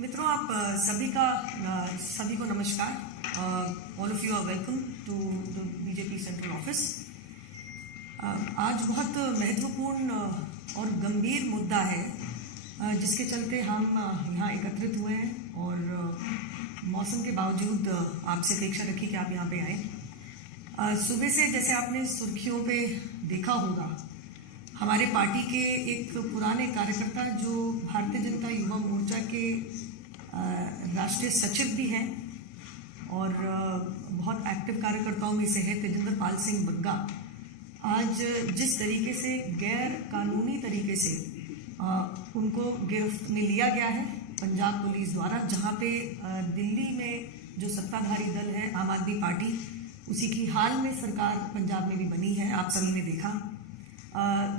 मित्रों, आप सभी को नमस्कार। All of you are welcome to the BJP central office. आज बहुत महत्वपूर्ण और गंभीर मुद्दा है जिसके चलते हम यहाँ एकत्रित हुए हैं और मौसम के बावजूद आपसे अपेक्षा रखी कि आप यहाँ पे आए। सुबह से जैसे आपने सुर्खियों पे देखा होगा, हमारे पार्टी के एक पुराने कार्यकर्ता जो भारतीय जनता युवा मोर्चा के राष्ट्रीय सचिव भी हैं और बहुत एक्टिव कार्यकर्ताओं में से है, तेजिंदर पाल सिंह बग्गा, आज जिस तरीके से गैर कानूनी तरीके से उनको गिरफ्त में लिया गया है पंजाब पुलिस द्वारा, जहां पे दिल्ली में जो सत्ताधारी दल है आम आदमी पार्टी, उसी की हाल में सरकार पंजाब में भी बनी है, आप सभी ने देखा।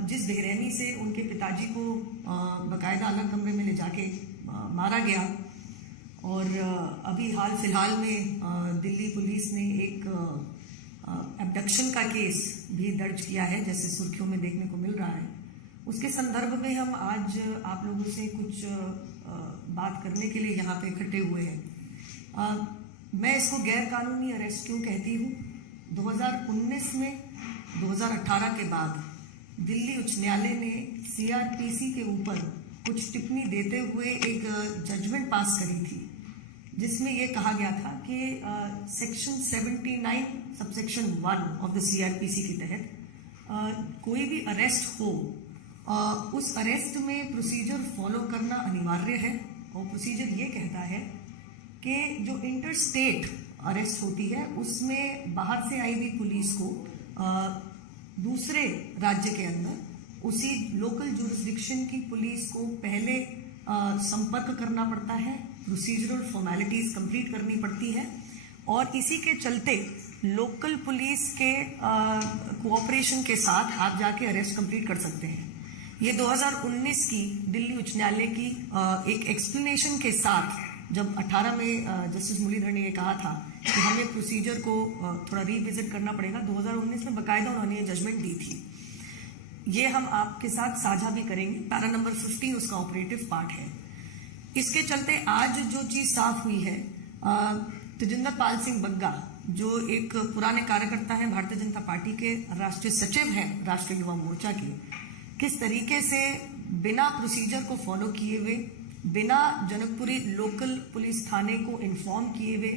जिस बेरहमी से उनके पिताजी को बाकायदा अलग कमरे में ले जाके मारा गया और अभी हाल फिलहाल में दिल्ली पुलिस ने एक एब्डक्शन का केस भी दर्ज किया है, जैसे सुर्खियों में देखने को मिल रहा है। उसके संदर्भ में हम आज आप लोगों से कुछ बात करने के लिए यहाँ पे इकट्ठे हुए हैं। मैं इसको गैर कानूनी अरेस्ट क्यों कहती हूँ? 2019 में 2018 के बाद दिल्ली उच्च न्यायालय ने सीआरपीसी के ऊपर कुछ टिप्पणी देते हुए एक जजमेंट पास करी थी, जिसमें यह कहा गया था कि section 79 subsection 1 of the CrPC के तहत कोई भी अरेस्ट हो, उस अरेस्ट में प्रोसीजर फॉलो करना अनिवार्य है। और प्रोसीजर ये कहता है कि जो इंटर स्टेट अरेस्ट होती है उसमें बाहर से आई हुई पुलिस को दूसरे राज्य के अंदर उसी लोकल जुरिस्डिक्शन की पुलिस को पहले संपर्क करना पड़ता है, प्रोसीजरल फॉर्मेलिटीज कंप्लीट करनी पड़ती है, और इसी के चलते लोकल पुलिस के कोऑपरेशन के साथ आप जाके अरेस्ट कंप्लीट कर सकते हैं। ये 2019 की दिल्ली उच्च न्यायालय की एक एक्सप्लेनेशन के साथ, जब 18 में जस्टिस मुरलीधर ने ये कहा था कि हमें प्रोसीजर को थोड़ा रिविजिट करना पड़ेगा, 2019 में बाकायदा उन्होंने ये जजमेंट दी थी। ये हम आपके साथ साझा भी करेंगे। पैरा नंबर 15 उसका ऑपरेटिव पार्ट है। इसके चलते आज जो चीज साफ हुई है, तेजिंदर पाल सिंह बग्गा जो एक पुराने कार्यकर्ता हैं भारतीय जनता पार्टी के, राष्ट्रीय सचिव हैं राष्ट्रीय युवा मोर्चा के, किस तरीके से बिना प्रोसीजर को फॉलो किए हुए, बिना जनकपुरी लोकल पुलिस थाने को इन्फॉर्म किए हुए,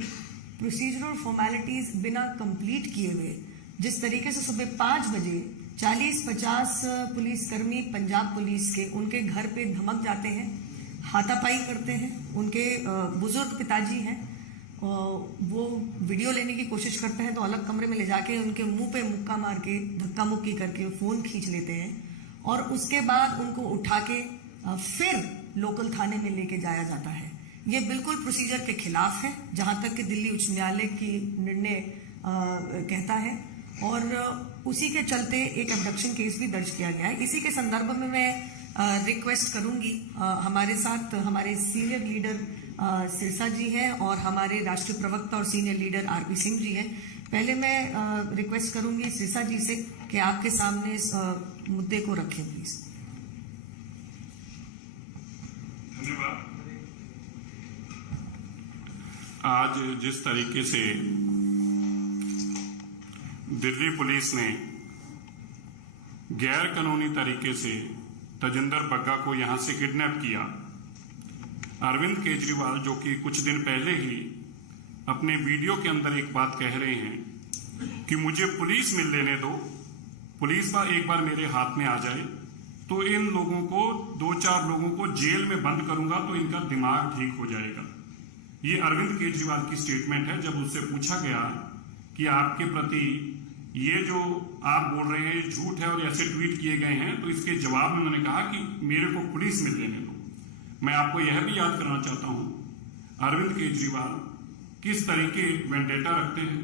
प्रोसीजरल फॉर्मेलिटीज बिना कंप्लीट किए हुए, जिस तरीके से सुबह 5 बजे 40-50 पुलिसकर्मी पंजाब पुलिस के उनके घर पे धमक जाते हैं, हाथापाई करते हैं। उनके बुजुर्ग पिताजी हैं, वो वीडियो लेने की कोशिश करते हैं तो अलग कमरे में ले जाके उनके मुंह पे मुक्का मार के धक्का मुक्की करके फोन खींच लेते हैं और उसके बाद उनको उठा के फिर लोकल थाने में लेके जाया जाता है। ये बिल्कुल प्रोसीजर के खिलाफ है, जहां तक कि दिल्ली उच्च न्यायालय की निर्णय कहता है, और उसी के चलते एक एब्डक्शन केस भी दर्ज किया गया है। इसी के संदर्भ में मैं रिक्वेस्ट करूंगी, हमारे साथ हमारे सीनियर लीडर सिरसा जी हैं और हमारे राष्ट्रीय प्रवक्ता और senior leader RP Singh ji हैं। पहले मैं रिक्वेस्ट करूंगी सिरसा जी से कि आपके सामने इस मुद्दे को रखें प्लीज। आज जिस तरीके से दिल्ली पुलिस ने गैर कानूनी तरीके से तेजिंदर बग्गा को यहां से किडनैप किया, अरविंद केजरीवाल जो कि कुछ दिन पहले ही अपने वीडियो के अंदर एक बात कह रहे हैं कि मुझे पुलिस मिल लेने दो, पुलिस का एक बार मेरे हाथ में आ जाए तो इन लोगों को 2-4 लोगों को जेल में बंद करूंगा तो इनका दिमाग ठीक हो जाएगा। ये अरविंद केजरीवाल की स्टेटमेंट है। जब उससे पूछा गया कि आपके प्रति ये जो आप बोल रहे हैं ये झूठ है और ऐसे ट्वीट किए गए हैं, तो इसके जवाब में उन्होंने कहा कि मेरे को पुलिस मिल लेने दो। मैं आपको यह भी याद करना चाहता हूं, अरविंद केजरीवाल किस तरीके वेंडेटा रखते हैं,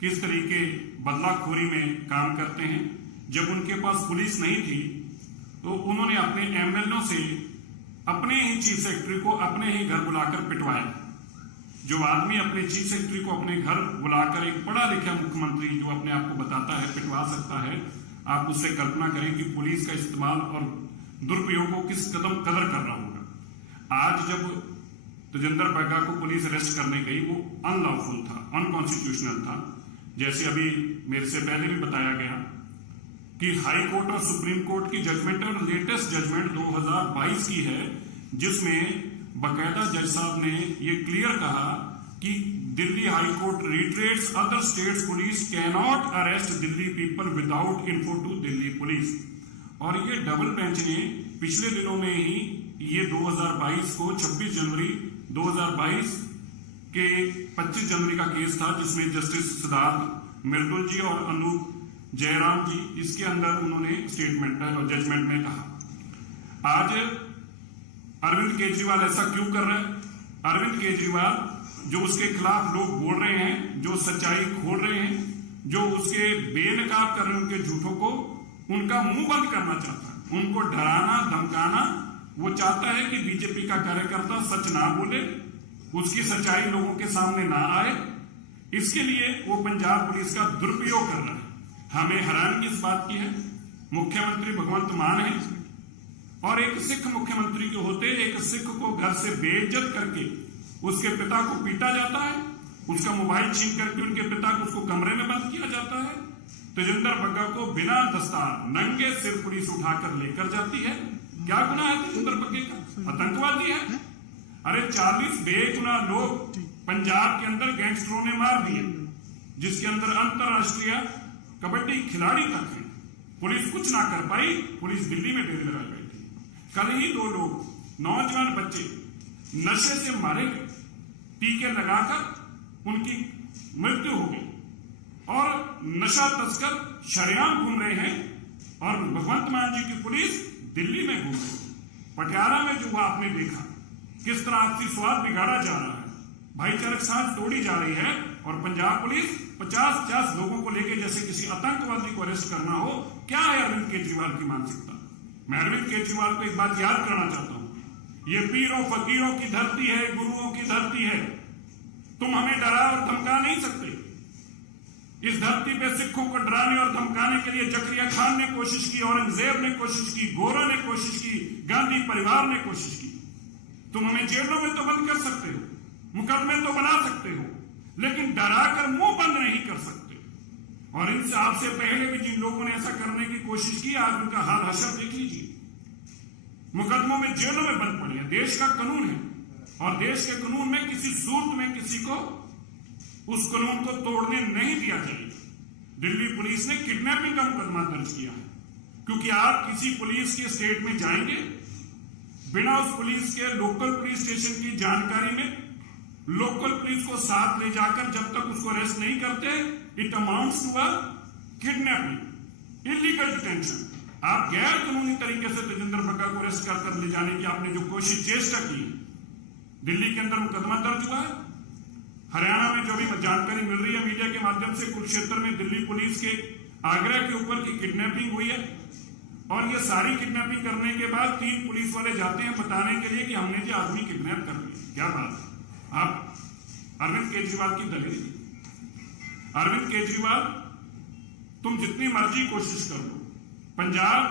किस तरीके बदलाखोरी में काम करते हैं। जब उनके पास पुलिस नहीं थी तो उन्होंने अपने एमएलओ से अपने ही चीफ सेक्रेटरी को अपने ही घर बुलाकर पिटवाया। जो आदमी अपने चीफ सेक्रेटरी को अपने घर बुलाकर, एक पढ़ा लिखा मुख्यमंत्री जो अपने आप को बताता है पिटवा सकता है, आप उससे कल्पना करें कि पुलिस का इस्तेमाल और दुरुपयोग को किस कदर कर रहा होगा। आज जब तजिंदर बग्गा को पुलिस अरेस्ट करने गई वो अनलॉफुल था, अनकॉन्स्टिट्यूशनल था। जैसे अभी मेरे से पहले भी बताया गया कि हाई कोर्ट और सुप्रीम कोर्ट की जजमेंट और लेटेस्ट जजमेंट 2022 की है, जिसमें बकायदा जज साहब ने ये क्लियर कहा कि Delhi high court reiterates other states police cannot arrest Delhi people without info to Delhi police. और ये डबल बेंच ने पिछले दिनों में ही ये 2022 को 26 जनवरी 2022 के 25 जनवरी का केस था, जिसमें जस्टिस सिद्धार्थ मृदुल जी और अनूप जयराम जी, इसके अंदर उन्होंने स्टेटमेंट और जजमेंट में कहा। आज अरविंद केजरीवाल ऐसा क्यों कर रहे हैं? अरविंद केजरीवाल जो उसके खिलाफ लोग बोल रहे हैं, जो सच्चाई खोल रहे हैं, जो उसके बेनकाब कर रहे हैं उनके झूठों को, उनका मुंह बंद करना चाहता है, उनको डराना धमकाना। वो चाहता है कि बीजेपी का कार्यकर्ता सच ना बोले, उसकी सच्चाई लोगों के सामने ना आए। इसके लिए वो पंजाब पुलिस का दुरुपयोग कर रहा है। हमें हैरानगी इस बात की है, मुख्यमंत्री भगवंत मान है और एक सिख मुख्यमंत्री के होते एक सिख को घर से बेइज्जत करके उसके पिता को पीटा जाता है, उसका मोबाइल छीन करके उनके पिता को उसको कमरे में बंद किया जाता है। तजिंदर बग्गा को बिना दस्तार नंगे सिर पुलिस उठाकर लेकर जाती है। क्या गुनाह है तजिंदर बग्गे का? आतंकवादी है। अरे 40 बेगुनाह लोग पंजाब के अंदर गैंगस्टरों ने मार दिए, जिसके अंदर अंतरराष्ट्रीय कबड्डी खिलाड़ी तक है। पुलिस कुछ ना कर पाई, पुलिस दिल्ली में डेरे लगा बैठी। कल ही 2 लोग नौजवान बच्चे नशे से मारे गए, टीके लगाकर उनकी मृत्यु हो गई और नशा तस्कर शरेआम घूम रहे हैं और भगवंत मान जी की पुलिस दिल्ली में घूम रही है। पटियाला में जो आपने देखा किस तरह आपसी स्वाद बिगाड़ा जा रहा है, भाईचारक साथ तोड़ी जा रही है और पंजाब पुलिस 50-50 लोगों को लेकर जैसे किसी आतंकवादी को अरेस्ट करना हो। क्या है अरविंद केजरीवाल की मानसिकता? मैं अरविंद केजरीवाल को एक बात याद करना चाहता हूं, ये पीरों फकीरों की धरती है, गुरुओं की धरती है। तुम हमें डरा और धमका नहीं सकते। इस धरती पे सिखों को डराने और धमकाने के लिए जकरिया खान ने कोशिश की, औरंगजेब ने कोशिश की, गोरा ने कोशिश की, गांधी परिवार ने कोशिश की। तुम हमें जेलों में तो बंद कर सकते हो, मुकदमे तो बना सकते हो, लेकिन डराकर मुंह बंद नहीं कर सकते। और इनसे आपसे पहले भी जिन लोगों ने ऐसा करने की कोशिश की, आज उनका हाल हशर देख लीजिए। मुकदमों में जेलों में बंद पड़े हैं। देश का कानून है और देश के कानून में किसी सूरत में किसी को उस कानून को तोड़ने नहीं दिया जाएगा। दिल्ली पुलिस ने किडनैपिंग का मुकदमा दर्ज किया है, क्योंकि आप किसी पुलिस के स्टेट में जाएंगे बिना उस पुलिस के लोकल पुलिस स्टेशन की जानकारी में, लोकल पुलिस को साथ ले जाकर जब तक उसको अरेस्ट नहीं करते, it amounts to a kidnapping, illegal detention. आप गैर कानूनी तरीके से तजिंदर बग्गा को अरेस्ट कर ले जाने की आपने जो कोशिश चेष्टा की, दिल्ली के अंदर मुकदमा दर्ज हुआ है। हरियाणा में जो भी जानकारी मिल रही है मीडिया के माध्यम से, कुरुक्षेत्र में दिल्ली पुलिस के आगरा के ऊपर की किडनैपिंग हुई है और ये सारी किडनैपिंग करने के बाद 3 पुलिस वाले जाते हैं बताने के लिए कि हमने जो आदमी किडनैप कर लिया। क्या बात है? आप अरविंद केजरीवाल की दलील, अरविंद केजरीवाल तुम जितनी मर्जी कोशिश कर लो, पंजाब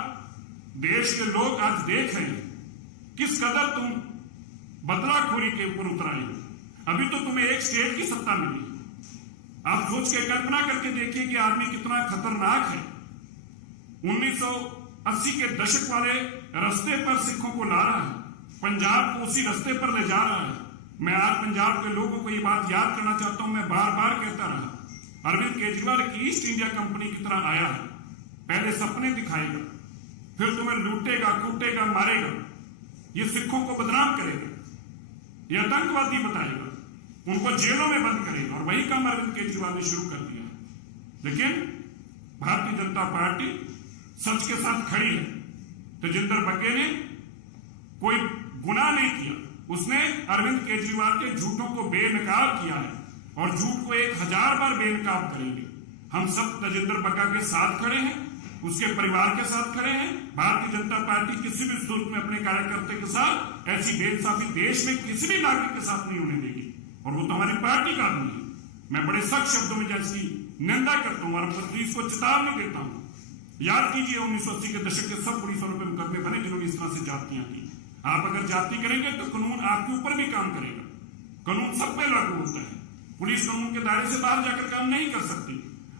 देश के लोग आज देख रहे हैं किस कदर तुम बदलाखोरी के ऊपर उतर आए हो। अभी तो तुम्हें एक स्टेट की सत्ता मिली, आप सोच के कल्पना करके देखिए कि आदमी कितना खतरनाक है। 1980 के दशक वाले रास्ते पर सिखों को ला रहा है, पंजाब को उसी रास्ते पर ले जा रहा है। मैं आज पंजाब के लोगों को ये बात याद करना चाहता हूं, मैं बार बार कहता रहा, अरविंद केजरीवाल एक ईस्ट इंडिया कंपनी की तरह आया है। पहले सपने दिखाएगा, फिर तुम्हें लूटेगा, कूटेगा, मारेगा, ये सिखों को बदनाम करेगा, ये आतंकवादी बताएगा, उनको जेलों में बंद करेगा। और वही काम अरविंद केजरीवाल ने शुरू कर दिया। लेकिन भारतीय जनता पार्टी सच के साथ खड़ी है। तजिंदर बग्गे ने कोई गुनाह नहीं किया, उसने अरविंद केजरीवाल के झूठों को बेनकाब किया है और झूठ को 1000 बार बेनकाब करेंगे। हम सब तजिंदर बग्गा के साथ खड़े हैं, उसके परिवार के साथ खड़े हैं। भारतीय जनता पार्टी किसी भी सूरत में अपने कार्यकर्ता के साथ ऐसी बेइंसाफी देश में किसी भी नागरिक के साथ नहीं होने देगी। और वो तो हमारी पार्टी का आदमी है। मैं बड़े सख्त शब्दों में जैसी निंदा करता हूं और पुलिस को चेतावनी देता हूं। याद कीजिए 1980 के दशक के सब पुलिस वालों पर मुकदमे बने जिन्होंने इस तरह से जातियां की। आप अगर जाति करेंगे तो कानून आपके ऊपर भी काम करेगा। कानून सब पे लागू होता है। पुलिस कानून के दायरे से बाहर जाकर काम नहीं कर सकती।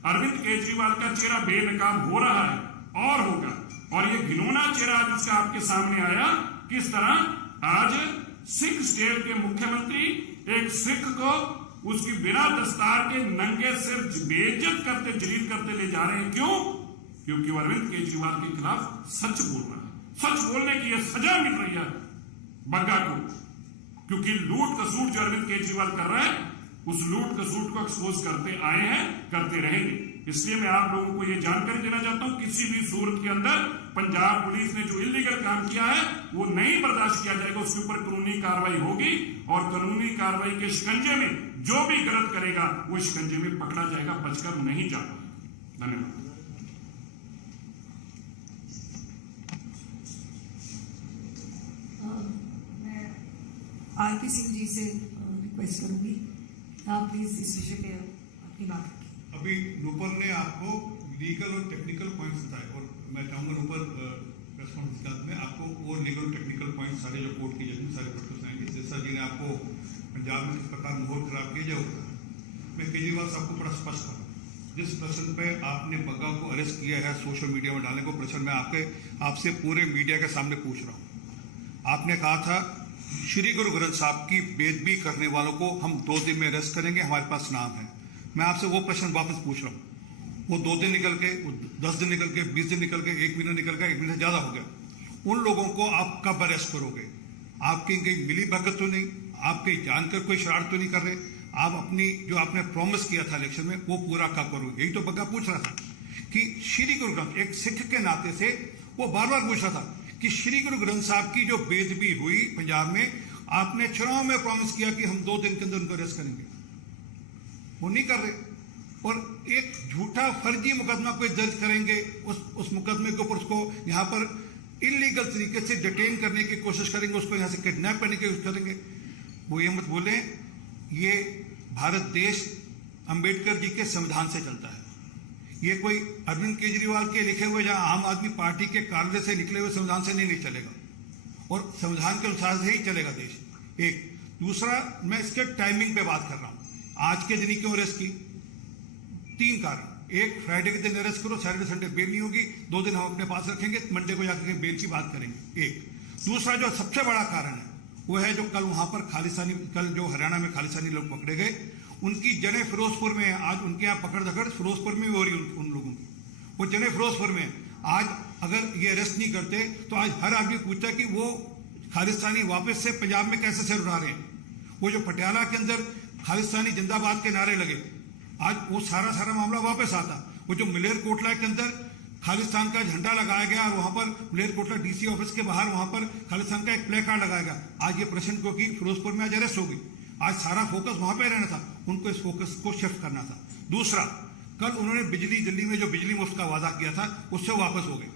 अरविंद केजरीवाल का चेहरा बेनकाब हो रहा है और होगा, और ये घिनौना चेहरा आज उसका आपके सामने आया। किस तरह आज सिख स्टेट के मुख्यमंत्री एक सिख को उसकी बिना दस्तार के नंगे सिर बेइज्जत करते, जलील करते ले जा रहे हैं। क्यों? क्योंकि वो अरविंद केजरीवाल के खिलाफ सच बोल रहा है। सच बोलने की यह सजा मिल रही है बग्गा को, क्योंकि लूट कसूट जो अरविंद केजरीवाल कर रहा है, उस लूट कसूट को एक्सपोज करते आए हैं, करते रहेंगे। इसलिए मैं आप लोगों को यह जानकारी देना चाहता हूं, किसी भी सूरत के अंदर पंजाब पुलिस ने जो इलीगल काम किया है वो नहीं बर्दाश्त किया जाएगा। उसके ऊपर कानूनी कार्रवाई होगी, और कानूनी कार्रवाई के शिकंजे में जो भी गलत करेगा वो शिकंजे में पकड़ा जाएगा, बचकर नहीं जाएगा। धन्यवाद। मैं आरपी सिंह जी से रिक्वेस्ट करूंगी, आप प्लीज इस विषय पे अपनी बात रखें। अभी नूपुर ने आपको लीगल और टेक्निकल पॉइंट्स बताए, और मैं चाहूंगा नूपुर प्रेस कॉन्फ्रेंस में आपको और लीगल टेक्निकल पॉइंट सारे जो कोर्ट की जज सारे पढ़कर आएंगे। जैसा जी ने आपको पंजाब में किस प्रकार माहौल खराब किया जाए, मैं केजरीवाल साहब को बड़ा स्पष्ट करूँ, जिस प्रश्न पे आपने बग्गा को अरेस्ट किया है सोशल मीडिया में डालने को, प्रश्न मैं आपसे पूरे मीडिया के सामने पूछ रहा हूँ। आपने कहा था श्री गुरु ग्रंथ साहब की बेदबी करने वालों को हम 2 दिन में अरेस्ट करेंगे, हमारे पास नाम है। मैं आपसे वो प्रश्न वापस पूछ रहा हूँ, वो 2 दिन निकल के, 10 दिन निकल के, 20 दिन निकल के, 1 महीना निकल गया, 1 महीने से ज्यादा हो गया, उन लोगों को आप कब अरेस्ट करोगे? आपकी कहीं मिली भगत तो नहीं, आप कहीं जानकर कोई शरारत तो नहीं कर रहे? आप अपनी जो आपने प्रॉमिस किया था इलेक्शन में वो पूरा कब करोगे? यही तो बग्गा पूछ रहा था कि श्री गुरु ग्रंथ, एक सिख के नाते से वो बार बार पूछ रहा था कि श्री गुरु ग्रंथ साहब की जो बेदबी हुई पंजाब में, आपने चुनाव में प्रॉमिस किया कि हम 2 दिन के अंदर उनको अरेस्ट करेंगे, वो नहीं कर रहे। और एक झूठा फर्जी मुकदमा कोई दर्ज करेंगे, उस मुकदमे के ऊपर उसको यहाँ पर इलीगल तरीके से डिटेन करने की कोशिश करेंगे, उसको यहाँ से किडनैप करने की कोशिश करेंगे। वो ये मत बोले, ये भारत देश अंबेडकर जी के संविधान से चलता है। ये कोई अरविंद केजरीवाल के लिखे हुए या आम आदमी पार्टी के कार्यालय से निकले हुए संविधान से नहीं चलेगा, और संविधान के अनुसार से ही चलेगा देश। एक दूसरा, मैं इसके टाइमिंग पे बात कर रहा हूं। आज के दिन ही क्यों अरेस्ट की? 3 कारण। एक, फ्राइडे के दिन अरेस्ट करो, सैटरडे संडे बेल नहीं होगी, 2 दिन हम अपने पास रखेंगे, मंडे को जाकर बेल की बात करेंगे। एक दूसरा जो सबसे बड़ा कारण है वो है जो कल वहां पर खालिस्तानी, कल जो हरियाणा में खालिस्तानी लोग पकड़े गए, उनकी जने फिरोजपुर में है। आज उनके यहाँ पकड़ धकड़ फिरोजपुर में भी हो रही है उन लोगों की, वो जने फिरोजपुर में है। आज अगर ये अरेस्ट नहीं करते तो आज हर आदमी पूछता है कि वो खालिस्तानी वापस से पंजाब में कैसे सिर उड़ा रहे हैं। वो जो पटियाला के अंदर खालिस्तानी जिंदाबाद के नारे लगे, आज वो सारा मामला वापस आता। वो जो मलेरकोटला के अंदर खालिस्तान का झंडा लगाया गया और वहां पर मलेरकोटला डीसी ऑफिस के बाहर वहां पर खालिस्तान का एक प्ले कार्ड लगाया गया, आज ये प्रश्न क्योंकि फिरोजपुर में आज अरेस्ट हो गई। आज सारा फोकस वहां पे रहना था, उनको इस फोकस को शिफ्ट करना था। दूसरा, कल उन्होंने बिजली, दिल्ली में जो बिजली मुफ्त का वादा किया था उससे वापस हो गए।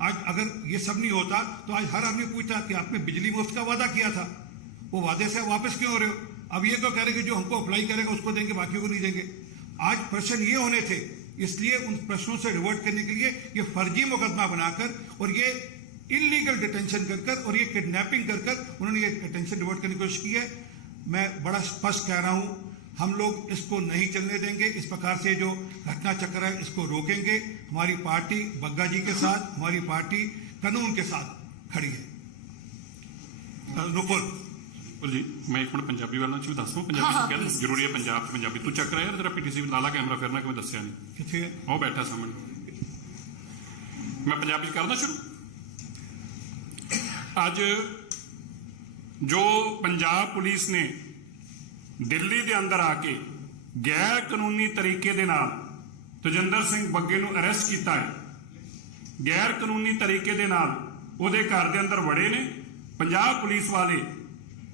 आज अगर ये सब नहीं होता तो आज हर आदमी पूछता कि आपने बिजली मुफ्त का वादा किया था, वो वादे से वापस क्यों हो रहे हो? अब ये तो कह रहे कि जो हमको अप्लाई करेगा उसको देंगे, बाकियों को नहीं देंगे। आज प्रश्न ये होने थे, इसलिए उन प्रश्नों से रिवर्ट करने के लिए ये फर्जी मुकदमा बनाकर और ये इलीगल डिटेंशन कर और ये किडनैपिंग कर उन्होंने ये डिटेंशन रिवर्ट करने की कोशिश की है। मैं बड़ा स्पष्ट कह रहा हूं, हम लोग इसको नहीं चलने देंगे। इस प्रकार से जो घटना चक्र है इसको रोकेंगे। हमारी पार्टी बग्गा जी के साथ, हमारी पार्टी कानून के साथ खड़ी है। नुपुर जी, मैं एक मिनट पंजाबी वाला च दस दूं, पंजाबी कहना जरूरी है। पंजाब पंजाबी तू चक रहा यार, तेरा पीटीसी लाला कैमरा फिरना कोई दसिया नहीं किथे है, ਉਹ बैठा सामने। मैं पंजाबी करना शुरू। ਅੱਜ जो पंजाब पुलिस ने दिल्ली के अंदर आके गैर कानूनी तरीके दे नाल तजिंदर सिंह बग्गे नूं अरेस्ट किया है, गैर कानूनी तरीके दे नाल उहदे घर दे अंदर वड़े ने। पंजाब पुलिस वाले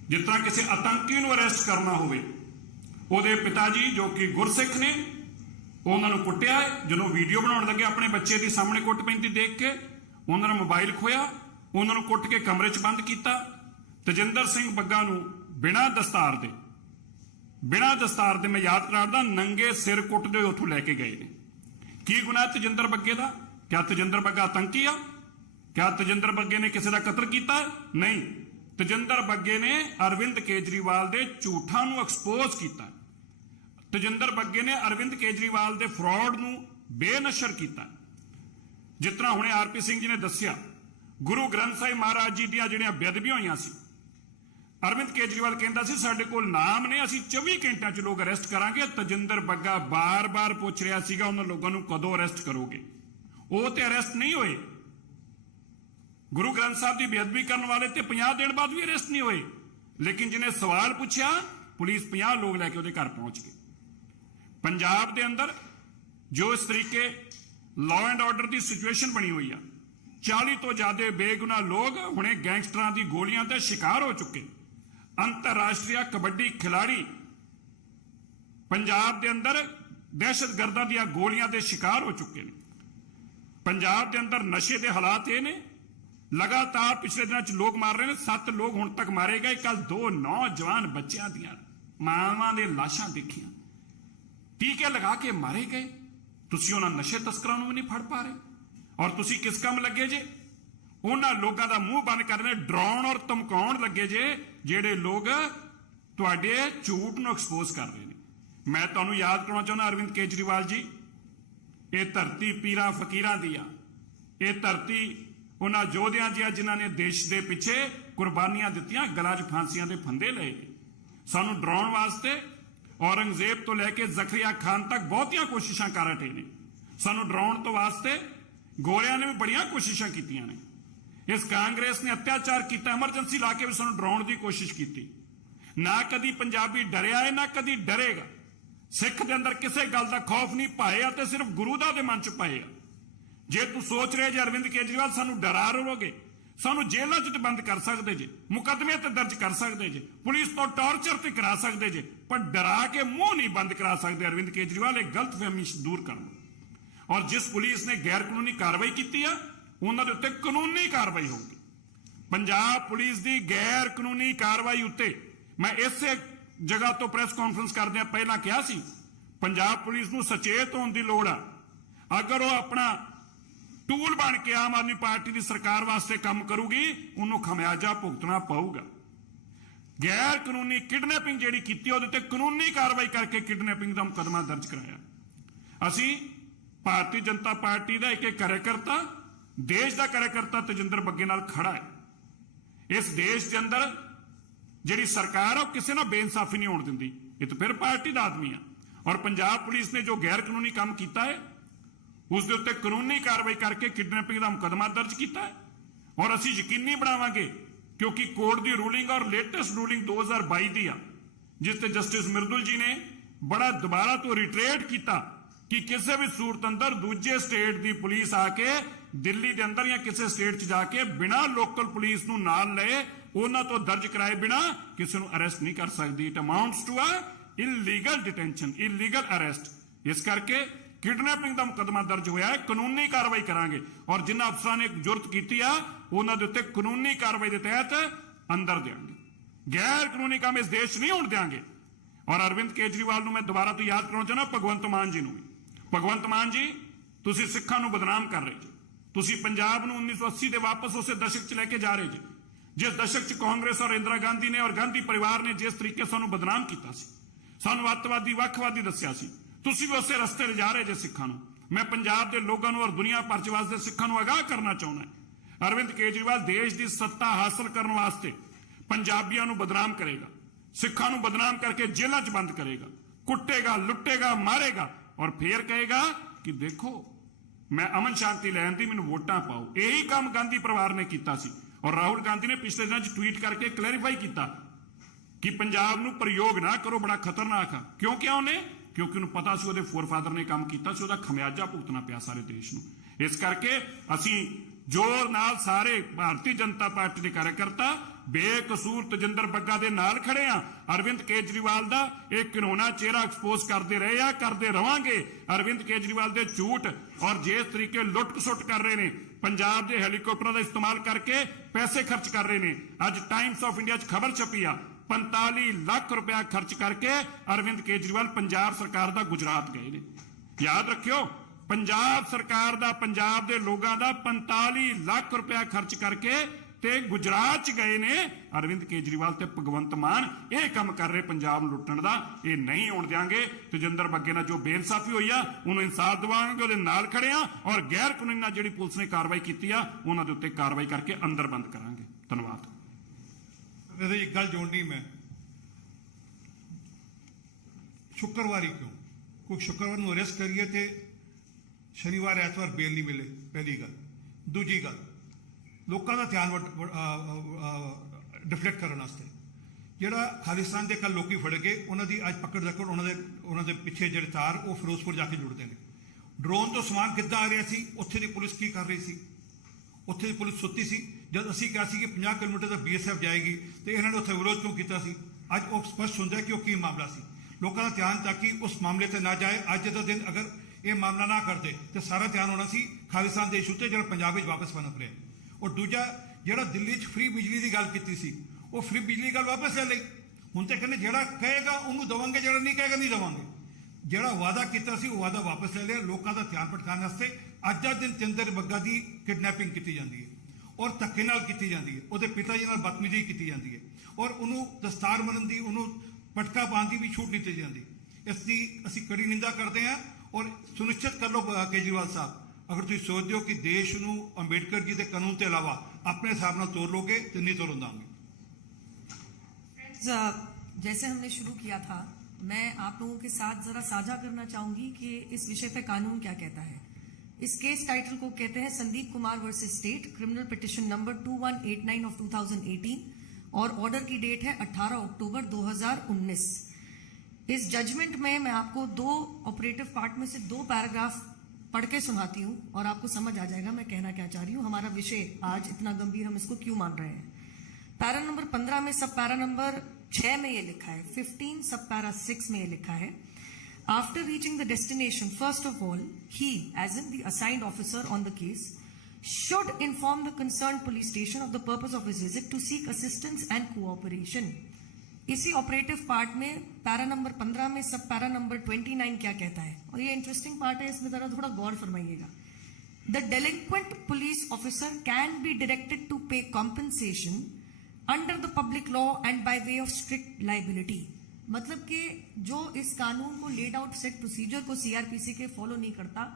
जिस तरह किसी आतंकी नूं अरेस्ट करना होवे, उहदे पिता जी जो कि गुरसिख ने उन्होंने कुटिया है। जो वीडियो बनाने लगे अपने बच्चे के सामने कुट पैंती देख के उन्होंने मोबाइल खोया, उन्होंने कुट के कमरे च बंद किया। तजिंदर सिंह बग्गा नूं बिना दस्तार दे मैं याद करादा नंगे सिर कुटदे उत्थों लैके गए ने। की गुनाह तजिंदर बग्गे का? क्या तजिंदर बग्गा आतंकी आ? क्या तजिंदर बग्गे ने किसी का कतल किया? नहीं। ਤਜਿੰਦਰ ਬੱਗੇ ਨੇ ਅਰਵਿੰਦ ਕੇਜਰੀਵਾਲ ਦੇ ਝੂਠਾਂ ਨੂੰ ਐਕਸਪੋਜ਼ ਕੀਤਾ। ਤਜਿੰਦਰ ਬੱਗੇ ਨੇ ਅਰਵਿੰਦ ਕੇਜਰੀਵਾਲ ਦੇ ਫਰਾਡ ਨੂੰ ਬੇਨਸ਼ਰ ਕੀਤਾ। ਜਿਸ ਤਰ੍ਹਾਂ ਹੁਣੇ ਆਰਪੀ ਸਿੰਘ ਜੀ ਨੇ ਦੱਸਿਆ, ਗੁਰੂ ਗ੍ਰੰਥ ਸਾਹਿਬ ਮਹਾਰਾਜ ਜੀ ਦੀਆਂ ਜਿਹੜੀਆਂ ਬੇਅਦਬੀਆਂ ਹੋਈਆਂ ਸੀ, ਅਰਵਿੰਦ ਕੇਜਰੀਵਾਲ ਕਹਿੰਦਾ ਸੀ ਸਾਡੇ ਕੋਲ ਨਾਮ ਨੇ, ਅਸੀਂ 24 ਘੰਟਿਆਂ 'ਚ ਲੋਕ ਅਰੈਸਟ ਕਰਾਂਗੇ। ਤਜਿੰਦਰ ਬੱਗਾ ਬਾਰ-ਬਾਰ ਪੁੱਛ ਰਿਹਾ ਸੀਗਾ ਉਹਨਾਂ ਲੋਕਾਂ ਨੂੰ ਕਦੋਂ ਅਰੈਸਟ ਕਰੋਗੇ। ਉਹ ਤੇ ਅਰੈਸਟ ਨਹੀਂ ਹੋਏ। ਗੁਰੂ ਗ੍ਰੰਥ ਸਾਹਿਬ ਦੀ ਬੇਅਦਬੀ ਕਰਨ ਵਾਲੇ ਤੇ 50 ਦਿਨ ਬਾਅਦ ਵੀ ਅਰੈਸਟ ਨਹੀਂ ਹੋਏ। ਲੇਕਿਨ ਜਿਹਨੇ ਸਵਾਲ ਪੁੱਛਿਆ, ਪੁਲਿਸ 50 ਲੋਕ ਲੈ ਕੇ ਉਹਦੇ ਘਰ ਪਹੁੰਚ ਗਈ। ਪੰਜਾਬ ਦੇ ਅੰਦਰ ਜੋ ਇਸ ਤਰੀਕੇ law and order the situation ਬਣੀ ਹੋਈ ਆ, 40 ਤੋਂ ਜ਼ਿਆਦਾ ਬੇਗੁਨਾਹ ਲੋਕ ਹੁਣੇ ਗੈਂਗਸਟਰਾਂ ਦੀ ਗੋਲੀਆਂ ਦੇ ਸ਼ਿਕਾਰ ਹੋ ਚੁੱਕੇ। ਅੰਤਰਰਾਸ਼ਟਰੀ ਕਬੱਡੀ ਖਿਲਾੜੀ ਪੰਜਾਬ ਦੇ ਅੰਦਰ ਦਹਿਸ਼ਤਗਰਦਾਂ ਦੀਆਂ ਗੋਲੀਆਂ ਦੇ ਸ਼ਿਕਾਰ ਹੋ ਚੁੱਕੇ ਨੇ। ਪੰਜਾਬ ਦੇ ਅੰਦਰ ਨਸ਼ੇ ਦੇ ਹਾਲਾਤ ਇਹ ਨੇ, ਲਗਾਤਾਰ ਪਿਛਲੇ ਦਿਨਾਂ 'ਚ ਲੋਕ ਮਾਰ ਰਹੇ ਨੇ। 7 ਲੋਕ ਹੁਣ ਤੱਕ ਮਾਰੇ ਗਏ। ਕੱਲ 2 ਨੌਜਵਾਨ ਬੱਚਿਆਂ ਦੀਆਂ ਮਾਵਾਂ ਦੇ ਲਾਸ਼ਾਂ ਦੇਖੀਆਂ, ਟੀਕੇ ਲਗਾ ਕੇ ਮਾਰੇ ਗਏ। ਤੁਸੀਂ ਉਹਨਾਂ ਨਸ਼ੇ ਤਸਕਰਾਂ ਨੂੰ ਵੀ ਨਹੀਂ ਫੜ ਪਾ ਰਹੇ, ਔਰ ਤੁਸੀਂ ਕਿਸ ਕੰਮ ਲੱਗੇ ਜੇ? ਉਹਨਾਂ ਲੋਕਾਂ ਦਾ ਮੂੰਹ ਬੰਦ ਕਰਨੇ, ਡਰਾਉਣ ਔਰ ਧਮਕਾਉਣ ਲੱਗੇ ਜੇ, ਜਿਹੜੇ ਲੋਕ ਤੁਹਾਡੇ ਝੂਠ ਨੂੰ ਐਕਸਪੋਜ਼ ਕਰ ਰਹੇ ਨੇ। ਮੈਂ ਤੁਹਾਨੂੰ ਯਾਦ ਕਰਾਉਣਾ ਚਾਹੁੰਦਾ, ਅਰਵਿੰਦ ਕੇਜਰੀਵਾਲ ਜੀ, ਇਹ ਧਰਤੀ ਪੀਰਾਂ ਫਕੀਰਾਂ ਦੀ ਆ। ਇਹ ਧਰਤੀ ਉਹਨਾਂ ਯੋਧਿਆਂ ਦੀ ਆ ਜਿਨ੍ਹਾਂ ਨੇ ਦੇਸ਼ ਦੇ ਪਿੱਛੇ ਕੁਰਬਾਨੀਆਂ ਦਿੱਤੀਆਂ, ਗਲਾਂ 'ਚ ਫਾਂਸੀਆਂ ਦੇ ਫੰਦੇ ਲਏ। ਸਾਨੂੰ ਡਰਾਉਣ ਵਾਸਤੇ ਔਰੰਗਜ਼ੇਬ ਤੋਂ ਲੈ ਕੇ ਜ਼ਕਰੀਆ ਖਾਨ ਤੱਕ ਬਹੁਤੀਆਂ ਕੋਸ਼ਿਸ਼ਾਂ ਕਰ ਰਹੇ ਨੇ। ਸਾਨੂੰ ਡਰਾਉਣ ਤੋਂ ਵਾਸਤੇ ਗੋਰਿਆਂ ਨੇ ਵੀ ਬੜੀਆਂ ਕੋਸ਼ਿਸ਼ਾਂ ਕੀਤੀਆਂ ਨੇ। ਇਸ ਕਾਂਗਰਸ ਨੇ ਅਤਿਆਚਾਰ ਕੀਤਾ, ਐਮਰਜੈਂਸੀ ਲਾ ਕੇ ਵੀ ਸਾਨੂੰ ਡਰਾਉਣ ਦੀ ਕੋਸ਼ਿਸ਼ ਕੀਤੀ। ਨਾ ਕਦੀ ਪੰਜਾਬੀ ਡਰਿਆ ਹੈ, ਨਾ ਕਦੀ ਡਰੇਗਾ। ਸਿੱਖ ਦੇ ਅੰਦਰ ਕਿਸੇ ਗੱਲ ਦਾ ਖੌਫ ਨਹੀਂ ਪਾਇਆ ਤੇ ਸਿਰਫ ਗੁਰੂ ਦਾ ਦੇ ਮਨ 'ਚ ਪਾਇਆ। ਜੇ ਤੂੰ ਸੋਚ ਰਿਹਾ ਜੇ ਅਰਵਿੰਦ ਕੇਜਰੀਵਾਲ ਸਾਨੂੰ ਡਰਾ ਰਹੋਗੇ, ਸਾਨੂੰ ਜੇਲ੍ਹਾਂ 'ਚ ਤੇ ਬੰਦ ਕਰ ਸਕਦੇ ਜੇ, ਮੁਕੱਦਮੇ ਤੇ ਦਰਜ ਕਰ ਸਕਦੇ ਜੇ, ਪੁਲਿਸ ਤੋਂ ਟਾਰਚਰ ਤੇ ਕਰਾ ਸਕਦੇ ਜੇ, ਪਰ ਡਰਾ ਕੇ ਮੂੰਹ ਨਹੀਂ ਬੰਦ ਕਰਾ ਸਕਦੇ। ਅਰਵਿੰਦ ਕੇਜਰੀਵਾਲ ਇਹ ਗਲਤਫਹਿਮੀ ਦੂਰ ਕਰ ਲਓ। ਔਰ ਜਿਸ ਪੁਲਿਸ ਨੇ ਗੈਰ ਕਾਨੂੰਨੀ ਕਾਰਵਾਈ ਕੀਤੀ ਆ, ਉਹਨਾਂ ਦੇ ਉੱਤੇ ਕਾਨੂੰਨੀ ਕਾਰਵਾਈ ਹੋਊਗੀ। ਪੰਜਾਬ ਪੁਲਿਸ ਦੀ ਗੈਰ ਕਾਨੂੰਨੀ ਕਾਰਵਾਈ ਉੱਤੇ ਮੈਂ ਇਸੇ ਜਗ੍ਹਾ ਤੋਂ ਪ੍ਰੈਸ ਕਾਨਫਰੰਸ ਕਰਦਿਆਂ ਪਹਿਲਾਂ ਕਿਹਾ ਸੀ, ਪੰਜਾਬ ਪੁਲਿਸ ਨੂੰ ਸੁਚੇਤ ਹੋਣ ਦੀ ਲੋੜ ਆ। ਅਗਰ ਉਹ ਆਪਣਾ ਟੂਲ ਬਣ ਕੇ ਆਮ ਆਦਮੀ ਪਾਰਟੀ ਦੀ ਸਰਕਾਰ ਵਾਸਤੇ ਕੰਮ ਕਰੂਗੀ, ਉਹਨੂੰ ਖਮਿਆਜਾ ਭੁਗਤਣਾ ਪਊਗਾ। ਗੈਰ ਕਾਨੂੰਨੀ ਕਿਡਨੈਪਿੰਗ ਜਿਹੜੀ ਕੀਤੀ, ਉਹਦੇ ਤੇ ਕਾਨੂੰਨੀ ਕਾਰਵਾਈ ਕਰਕੇ ਕਿਡਨੈਪਿੰਗ ਦਾ ਮੁਕੱਦਮਾ ਦਰਜ ਕਰਾਇਆ। ਅਸੀਂ ਭਾਰਤੀ ਜਨਤਾ ਪਾਰਟੀ ਦਾ ਇੱਕ ਕਾਰਜਕਰਤਾ, ਦੇਸ਼ ਦਾ ਕਾਰਜਕਰਤਾ ਤਜਿੰਦਰ ਬੱਗੇ ਨਾਲ ਖੜਾ ਹੈ। ਇਸ ਦੇਸ਼ ਦੇ ਅੰਦਰ ਜਿਹੜੀ ਸਰਕਾਰ ਆ, ਉਹ ਕਿਸੇ ਨਾਲ ਬੇਇਨਸਾਫੀ ਨਹੀਂ ਹੋਣ ਦਿੰਦੀ। ਇਹ ਤਾਂ ਫਿਰ ਪਾਰਟੀ ਦਾ ਆਦਮੀ ਆ। ਔਰ ਪੰਜਾਬ ਪੁਲਿਸ ਨੇ ਜੋ ਗੈਰ ਕਾਨੂੰਨੀ ਕੰਮ ਕੀਤਾ ਹੈ, ਉਸ ਦੇ ਉੱਤੇ ਕਾਨੂੰਨੀ ਕਾਰਵਾਈ ਕਰਕੇ ਕਿਡਨੈਪਿੰਗ ਦਾ ਮੁਕੱਦਮਾ ਦਰਜ ਕੀਤਾ ਹੈ। ਔਰ ਅਸੀਂ ਯਕੀਨੀ ਬਣਾਵਾਂਗੇ, ਕਿਉਂਕਿ ਕੋਰਟ ਦੀ ਰੂਲਿੰਗ ਔਰ ਲੇਟੈਸਟ ਰੂਲਿੰਗ 2022 ਦੀ ਆ, ਜਿਸ ਤੇ ਜਸਟਿਸ ਮਿਰਦੁਲ ਜੀ ਨੇ ਬੜਾ ਦੁਬਾਰਾ ਤੋਂ ਰਿਟਰੇਟ ਕੀਤਾ ਕਿ ਕਿਸੇ ਵੀ ਸੂਰਤ ਅੰਦਰ ਦੂਜੇ ਸਟੇਟ ਦੀ ਪੁਲਿਸ ਆ ਕੇ ਦਿੱਲੀ ਦੇ ਅੰਦਰ ਜਾਂ ਕਿਸੇ ਸਟੇਟ 'ਚ ਜਾ ਕੇ ਬਿਨਾਂ ਲੋਕਲ ਪੁਲਿਸ ਨੂੰ ਨਾਲ ਲਏ, ਉਹਨਾਂ ਤੋਂ ਦਰਜ ਕਰਾਏ ਬਿਨਾਂ ਕਿਸੇ ਨੂੰ ਅਰੈਸਟ ਨਹੀਂ ਕਰ ਸਕਦੀ। It amounts to a illegal detention, illegal arrest. ਇਸ ਕਰਕੇ ਕਿਡਨੈਪਿੰਗ ਦਾ ਮੁਕੱਦਮਾ ਦਰਜ ਹੋਇਆ ਹੈ। ਕਾਨੂੰਨੀ ਕਾਰਵਾਈ ਕਰਾਂਗੇ ਔਰ ਜਿਨ੍ਹਾਂ ਅਫਸਰਾਂ ਨੇ ਜੁਰਤ ਕੀਤੀ ਆ, ਉਹਨਾਂ ਦੇ ਉੱਤੇ ਕਾਨੂੰਨੀ ਕਾਰਵਾਈ ਦੇ ਤਹਿਤ ਅੰਦਰ ਦੇਵਾਂਗੇ। ਗੈਰ ਕਾਨੂੰਨੀ ਕੰਮ ਇਸ ਦੇਸ਼ 'ਚ ਨਹੀਂ ਹੋਣ ਦੇਵਾਂਗੇ। ਔਰ ਅਰਵਿੰਦ ਕੇਜਰੀਵਾਲ ਨੂੰ ਮੈਂ ਦੁਬਾਰਾ ਤੋਂ ਯਾਦ ਕਰਾਉਣਾ ਚਾਹੁੰਦਾ, ਭਗਵੰਤ ਮਾਨ ਜੀ ਨੂੰ ਵੀ। ਭਗਵੰਤ ਮਾਨ ਜੀ, ਤੁਸੀਂ ਸਿੱਖਾਂ ਨੂੰ ਬਦਨਾਮ ਕਰ ਰਹੇ ਜੀ। ਤੁਸੀਂ ਪੰਜਾਬ ਨੂੰ 1980 ਦੇ ਵਾਪਸ ਉਸੇ ਦਸ਼ਕ 'ਚ ਲੈ ਕੇ ਜਾ ਰਹੇ ਜੀ, ਜਿਸ ਦਸ਼ਕ 'ਚ ਕਾਂਗਰਸ ਔਰ ਇੰਦਰਾ ਗਾਂਧੀ ਨੇ ਔਰ ਗਾਂਧੀ ਪਰਿਵਾਰ ਨੇ ਜਿਸ ਤਰੀਕੇ ਸਾਨੂੰ ਬਦਨਾਮ ਕੀਤਾ ਸੀ, ਸਾਨੂੰ ਅੱਤਵਾਦੀ, ਵੱਖਵਾਦੀ ਦੱਸਿਆ ਸੀ। ਤੁਸੀਂ ਵੀ ਉਸੇ ਰਸਤੇ 'ਤੇ ਜਾ ਰਹੇ ਜੇ ਸਿੱਖਾਂ ਨੂੰ। ਮੈਂ ਪੰਜਾਬ ਦੇ ਲੋਕਾਂ ਨੂੰ ਔਰ ਦੁਨੀਆ ਭਰ 'ਚ ਵਸਦੇ ਸਿੱਖਾਂ ਨੂੰ ਅਗਾਹ ਕਰਨਾ ਚਾਹੁੰਦਾ। ਅਰਵਿੰਦ ਕੇਜਰੀਵਾਲ ਦੇਸ਼ ਦੀ ਸੱਤਾ ਹਾਸਲ ਕਰਨ ਵਾਸਤੇ ਪੰਜਾਬੀਆਂ ਨੂੰ ਬਦਨਾਮ ਕਰੇਗਾ, ਸਿੱਖਾਂ ਨੂੰ ਬਦਨਾਮ ਕਰਕੇ ਜੇਲ੍ਹਾਂ 'ਚ ਬੰਦ ਕਰੇਗਾ, ਕੁੱਟੇਗਾ, ਲੁੱਟੇਗਾ, ਮਾਰੇਗਾ ਔਰ ਫੇਰ ਕਹੇਗਾ ਕਿ ਦੇਖੋ ਮੈਂ ਅਮਨ ਸ਼ਾਂਤੀ ਲੈਣ ਦੀ, ਮੈਨੂੰ ਵੋਟਾਂ ਪਾਓ। ਇਹੀ ਕੰਮ ਗਾਂਧੀ ਪਰਿਵਾਰ ਨੇ ਕੀਤਾ ਸੀ। ਔਰ ਰਾਹੁਲ ਗਾਂਧੀ ਨੇ ਪਿਛਲੇ ਦਿਨਾਂ 'ਚ ਟਵੀਟ ਕਰਕੇ ਕਲੈਰੀਫਾਈ ਕੀਤਾ ਕਿ ਪੰਜਾਬ ਨੂੰ ਪ੍ਰਯੋਗ ਨਾ ਕਰੋ, ਬੜਾ ਖਤਰਨਾਕ ਆ। ਕਿਉਂ ਕਿਹਾ ਉਹਨੇ? ਕਿਉਂਕਿ ਉਹਨੂੰ ਪਤਾ ਸੀ ਉਹਦੇ ਫੋਰਫਾਦਰ ਨੇ ਕੰਮ ਕੀਤਾ ਸੀ, ਉਹਦਾ ਖਮਿਆਜਾ ਭੁਗਤਣਾ ਪਿਆ ਸਾਰੇ ਦੇਸ਼ ਨੂੰ। ਇਸ ਕਰਕੇ ਅਸੀਂ ਜ਼ੋਰ ਨਾਲ ਸਾਰੇ ਭਾਰਤੀ ਜਨਤਾ ਪਾਰਟੀ ਦੇ ਕਾਰਜਕਰਤਾ ਬੇਕਸੂਰ ਤਜਿੰਦਰ ਬੱਗਾ ਦੇ ਨਾਲ ਖੜੇ ਆ। ਅਰਵਿੰਦ ਕੇਜਰੀਵਾਲ ਦਾ ਇਹ ਘਿਨੌਣਾ ਚਿਹਰਾ ਐਕਸਪੋਜ਼ ਕਰਦੇ ਰਹੇ ਆ, ਕਰਦੇ ਰਵਾਂਗੇ। ਅਰਵਿੰਦ ਕੇਜਰੀਵਾਲ ਦੇ ਝੂਠ ਔਰ ਜਿਸ ਤਰੀਕੇ ਲੁੱਟ-ਖਸੁੱਟ ਕਰ ਰਹੇ ਨੇ, ਪੰਜਾਬ ਦੇ ਹੈਲੀਕਾਪਟਰਾਂ ਦਾ ਇਸਤੇਮਾਲ ਕਰਕੇ ਪੈਸੇ ਖਰਚ ਕਰ ਰਹੇ ਨੇ। ਅੱਜ ਟਾਈਮਸ ਆਫ ਇੰਡੀਆ 'ਚ ਖਬਰ ਛਪੀ ਆ, 45 ਲੱਖ ਰੁਪਇਆ ਖਰਚ ਕਰਕੇ ਅਰਵਿੰਦ ਕੇਜਰੀਵਾਲ ਪੰਜਾਬ ਸਰਕਾਰ ਦਾ ਗੁਜਰਾਤ ਗਏ ਨੇ। ਯਾਦ ਰੱਖਿਓ, ਪੰਜਾਬ ਸਰਕਾਰ ਦਾ ਪੰਜਾਬ ਦੇ ਲੋਕਾਂ ਦਾ 45 ਲੱਖ ਰੁਪਇਆ ਖਰਚ ਕਰਕੇ ਤੇ ਗੁਜਰਾਤ ਚ ਗਏ ਨੇ ਅਰਵਿੰਦ ਕੇਜਰੀਵਾਲ ਤੇ ਭਗਵੰਤ ਮਾਨ ਇਹ ਕੰਮ ਕਰ ਰਹੇ ਪੰਜਾਬ ਨੂੰ ਲੁੱਟਣ ਦਾ। ਇਹ ਨਹੀਂ ਹੋਣ ਦਿਆਂਗੇ। ਤੇਜਿੰਦਰ ਬੱਗੇ ਨਾਲ ਜੋ ਬੇਇਨਸਾਫੀ ਹੋਈ ਆ ਉਹਨੂੰ ਇਨਸਾਫ ਦਿਵਾਵਾਂਗੇ, ਉਹਦੇ ਨਾਲ ਖੜੇ ਆ ਔਰ ਗੈਰ ਕਾਨੂੰਨੀ ਨਾਲ ਜਿਹੜੀ ਪੁਲਿਸ ਨੇ ਕਾਰਵਾਈ ਕੀਤੀ ਆ ਉਹਨਾਂ ਦੇ ਉੱਤੇ ਕਾਰਵਾਈ ਕਰਕੇ ਅੰਦਰ ਬੰਦ ਕਰਾਂਗੇ। ਧੰਨਵਾਦ। ਇਹਦੇ ਇੱਕ ਗੱਲ ਜੋੜਨੀ ਮੈਂ, ਸ਼ੁੱਕਰਵਾਰ ਹੀ ਕਿਉਂ? ਕੋਈ ਸ਼ੁੱਕਰਵਾਰ ਨੂੰ ਅਰੈਸਟ ਕਰੀਏ ਤੇ ਸ਼ਨੀਵਾਰ ਐਤਵਾਰ ਬੇਲ ਨਹੀਂ ਮਿਲੇ, ਪਹਿਲੀ ਗੱਲ। ਦੂਜੀ ਗੱਲ, ਲੋਕਾਂ ਦਾ ਧਿਆਨ ਡਿਫਲੈਕਟ ਕਰਨ ਵਾਸਤੇ ਜਿਹੜਾ ਖਾਲਿਸਤਾਨ ਦੇ ਕੱਲ ਲੋਕੀ ਫੜ ਕੇ ਉਹਨਾਂ ਦੀ ਅੱਜ ਪਕੜ ਜਾ ਕੇ ਉਹਨਾਂ ਦੇ ਪਿੱਛੇ ਜਿਹੜੇ ਤਾਰ ਉਹ ਫਿਰੋਜ਼ਪੁਰ ਜਾ ਕੇ ਜੁੜਦੇ ਨੇ। ਡਰੋਨ ਤੋਂ ਸਮਾਨ ਕਿੱਦਾਂ ਆ ਰਿਹਾ ਸੀ, ਉੱਥੇ ਦੀ ਪੁਲਿਸ ਕੀ ਕਰ ਰਹੀ ਸੀ? ਉੱਥੇ ਦੀ ਪੁਲਿਸ ਸੁੱਤੀ ਸੀ। ਜਦ ਅਸੀਂ ਕਿਹਾ ਸੀ ਕਿ 50 ਕਿਲੋਮੀਟਰ ਦਾ BSF ਜਾਏਗੀ ਤੇ ਇਹਨਾਂ ਨੇ ਉੱਥੇ ਵਿਰੋਧ ਕਿਉਂ ਕੀਤਾ ਸੀ? ਅੱਜ ਉਹ ਸਪਸ਼ਟ ਹੁੰਦਾ ਕਿ ਉਹ ਕੀ ਮਾਮਲਾ ਸੀ। ਲੋਕਾਂ ਦਾ ਧਿਆਨ ਤਾਂ ਕਿ ਉਸ ਮਾਮਲੇ ਤੇ ਨਾ ਜਾਏ। ਅੱਜ ਦਾ ਦਿਨ ਅਗਰ ਇਹ ਮਾਮਲਾ ਨਾ ਕਰਦੇ ਤੇ ਸਾਰਾ ਧਿਆਨ ਹੋਣਾ ਸੀ ਖਾਲਿਸਤਾਨ ਦੇ ਇਸ਼ੂ ਤੇ ਜਿਹੜਾ ਪੰਜਾਬ ਵਿੱਚ ਵਾਪਸ ਪਨਪ ਰਿਹਾ। ਔਰ ਦੂਜਾ, ਜਿਹੜਾ ਦਿੱਲੀ 'ਚ ਫ੍ਰੀ ਬਿਜਲੀ ਦੀ ਗੱਲ ਕੀਤੀ ਸੀ, ਉਹ ਫ੍ਰੀ ਬਿਜਲੀ ਗੱਲ ਵਾਪਸ ਲੈ ਲਈ। ਹੁਣ ਤੇ ਕਹਿੰਦੇ ਜਿਹੜਾ ਕਹੇਗਾ ਉਹਨੂੰ ਦੇਵਾਂਗੇ, ਜਿਹੜਾ ਨਹੀਂ ਕਹੇਗਾ ਨਹੀਂ ਦੇਵਾਂਗੇ। ਜਿਹੜਾ ਵਾਅਦਾ ਕੀਤਾ ਸੀ ਉਹ ਵਾਅਦਾ ਵਾਪਸ ਲੈ ਲਿਆ। ਲੋਕਾਂ ਦਾ ਧਿਆਨ ਭਟਕਾਉਣ ਵਾਸਤੇ ਅੱਜ ਦਾ ਦਿਨ ਤੇਜਿੰਦਰ ਬੱਗਾ ਦੀ ਕਿਡਨੈਪਿੰਗ ਕੀਤੀ ਜਾਂਦੀ ਹੈ ਔਰ ਧੱਕੇ ਨਾਲ ਕੀਤੀ ਜਾਂਦੀ ਹੈ। ਉਹਦੇ ਪਿਤਾ ਜੀ ਨਾਲ ਬਦਤਮੀਜ਼ੀ ਕੀਤੀ ਜਾਂਦੀ ਹੈ ਔਰ ਉਹਨੂੰ ਦਸਤਾਰ ਮੰਨਣ ਦੀ, ਉਹਨੂੰ ਪਟਕਾ ਪਾਉਣ ਦੀ ਵੀ ਛੂਟ ਨਹੀਂ ਦਿੱਤੀ ਜਾਂਦੀ। ਇਸ ਦੀ ਅਸੀਂ ਕੜੀ ਨਿੰਦਾ ਕਰਦੇ ਹਾਂ ਔਰ ਸੁਨਿਸ਼ਚਿਤ ਕਰ ਲਓ ਕੇਜਰੀਵਾਲ ਸਾਹਿਬ, ਅਗਰ ਤੁਸੀਂ ਸੋਚਦੇ ਹੋ ਕਿ ਦੇਸ਼ ਨੂੰ ਅੰਬੇਡਕਰ ਜੀ ਦੇ ਕਾਨੂੰਨ के अलावा अपने हिसाब ਨਾਲ ਤੋੜ ਲੋਗੇ तो नहीं तोड़ देंगे। जैसे हमने शुरू किया था, मैं आप लोगों के साथ जरा साझा करना चाहूंगी कि इस विषय पे कानून क्या कहता है। इस केस टाइटल को कहते हैं Sandeep Kumar versus state, criminal petition number 2189 of 2018 और ऑर्डर की डेट है 18 अक्टूबर 2019। इस जजमेंट में मैं आपको दो ऑपरेटिव पार्ट में से दो पैराग्राफ पढ़ के सुनाती हूं और आपको समझ आ जाएगा मैं कहना क्या चाह रही हूं, हमारा विषय आज इतना गंभीर हम इसको क्यों मान रहे हैं। पैरा नंबर 15 में सब पैरा नंबर 6 में ये लिखा है, 15 सब पैरा 6 में ये लिखा है, after reaching the destination first of all he as in the assigned officer on the case should inform the concerned police station of the purpose of his visit to seek assistance and cooperation। इसी operative part में para number 15 में सब para number 29 क्या कहता है, और ये interesting part है, इसमें जरा थोड़ा गौर फरमाइएगा। The delinquent police officer can be directed to pay compensation under the public law and by way of strict liability. मतलब कि जो इस कानून को लेड आउट सेट प्रोसीजर को CRPC के फॉलो नहीं करता,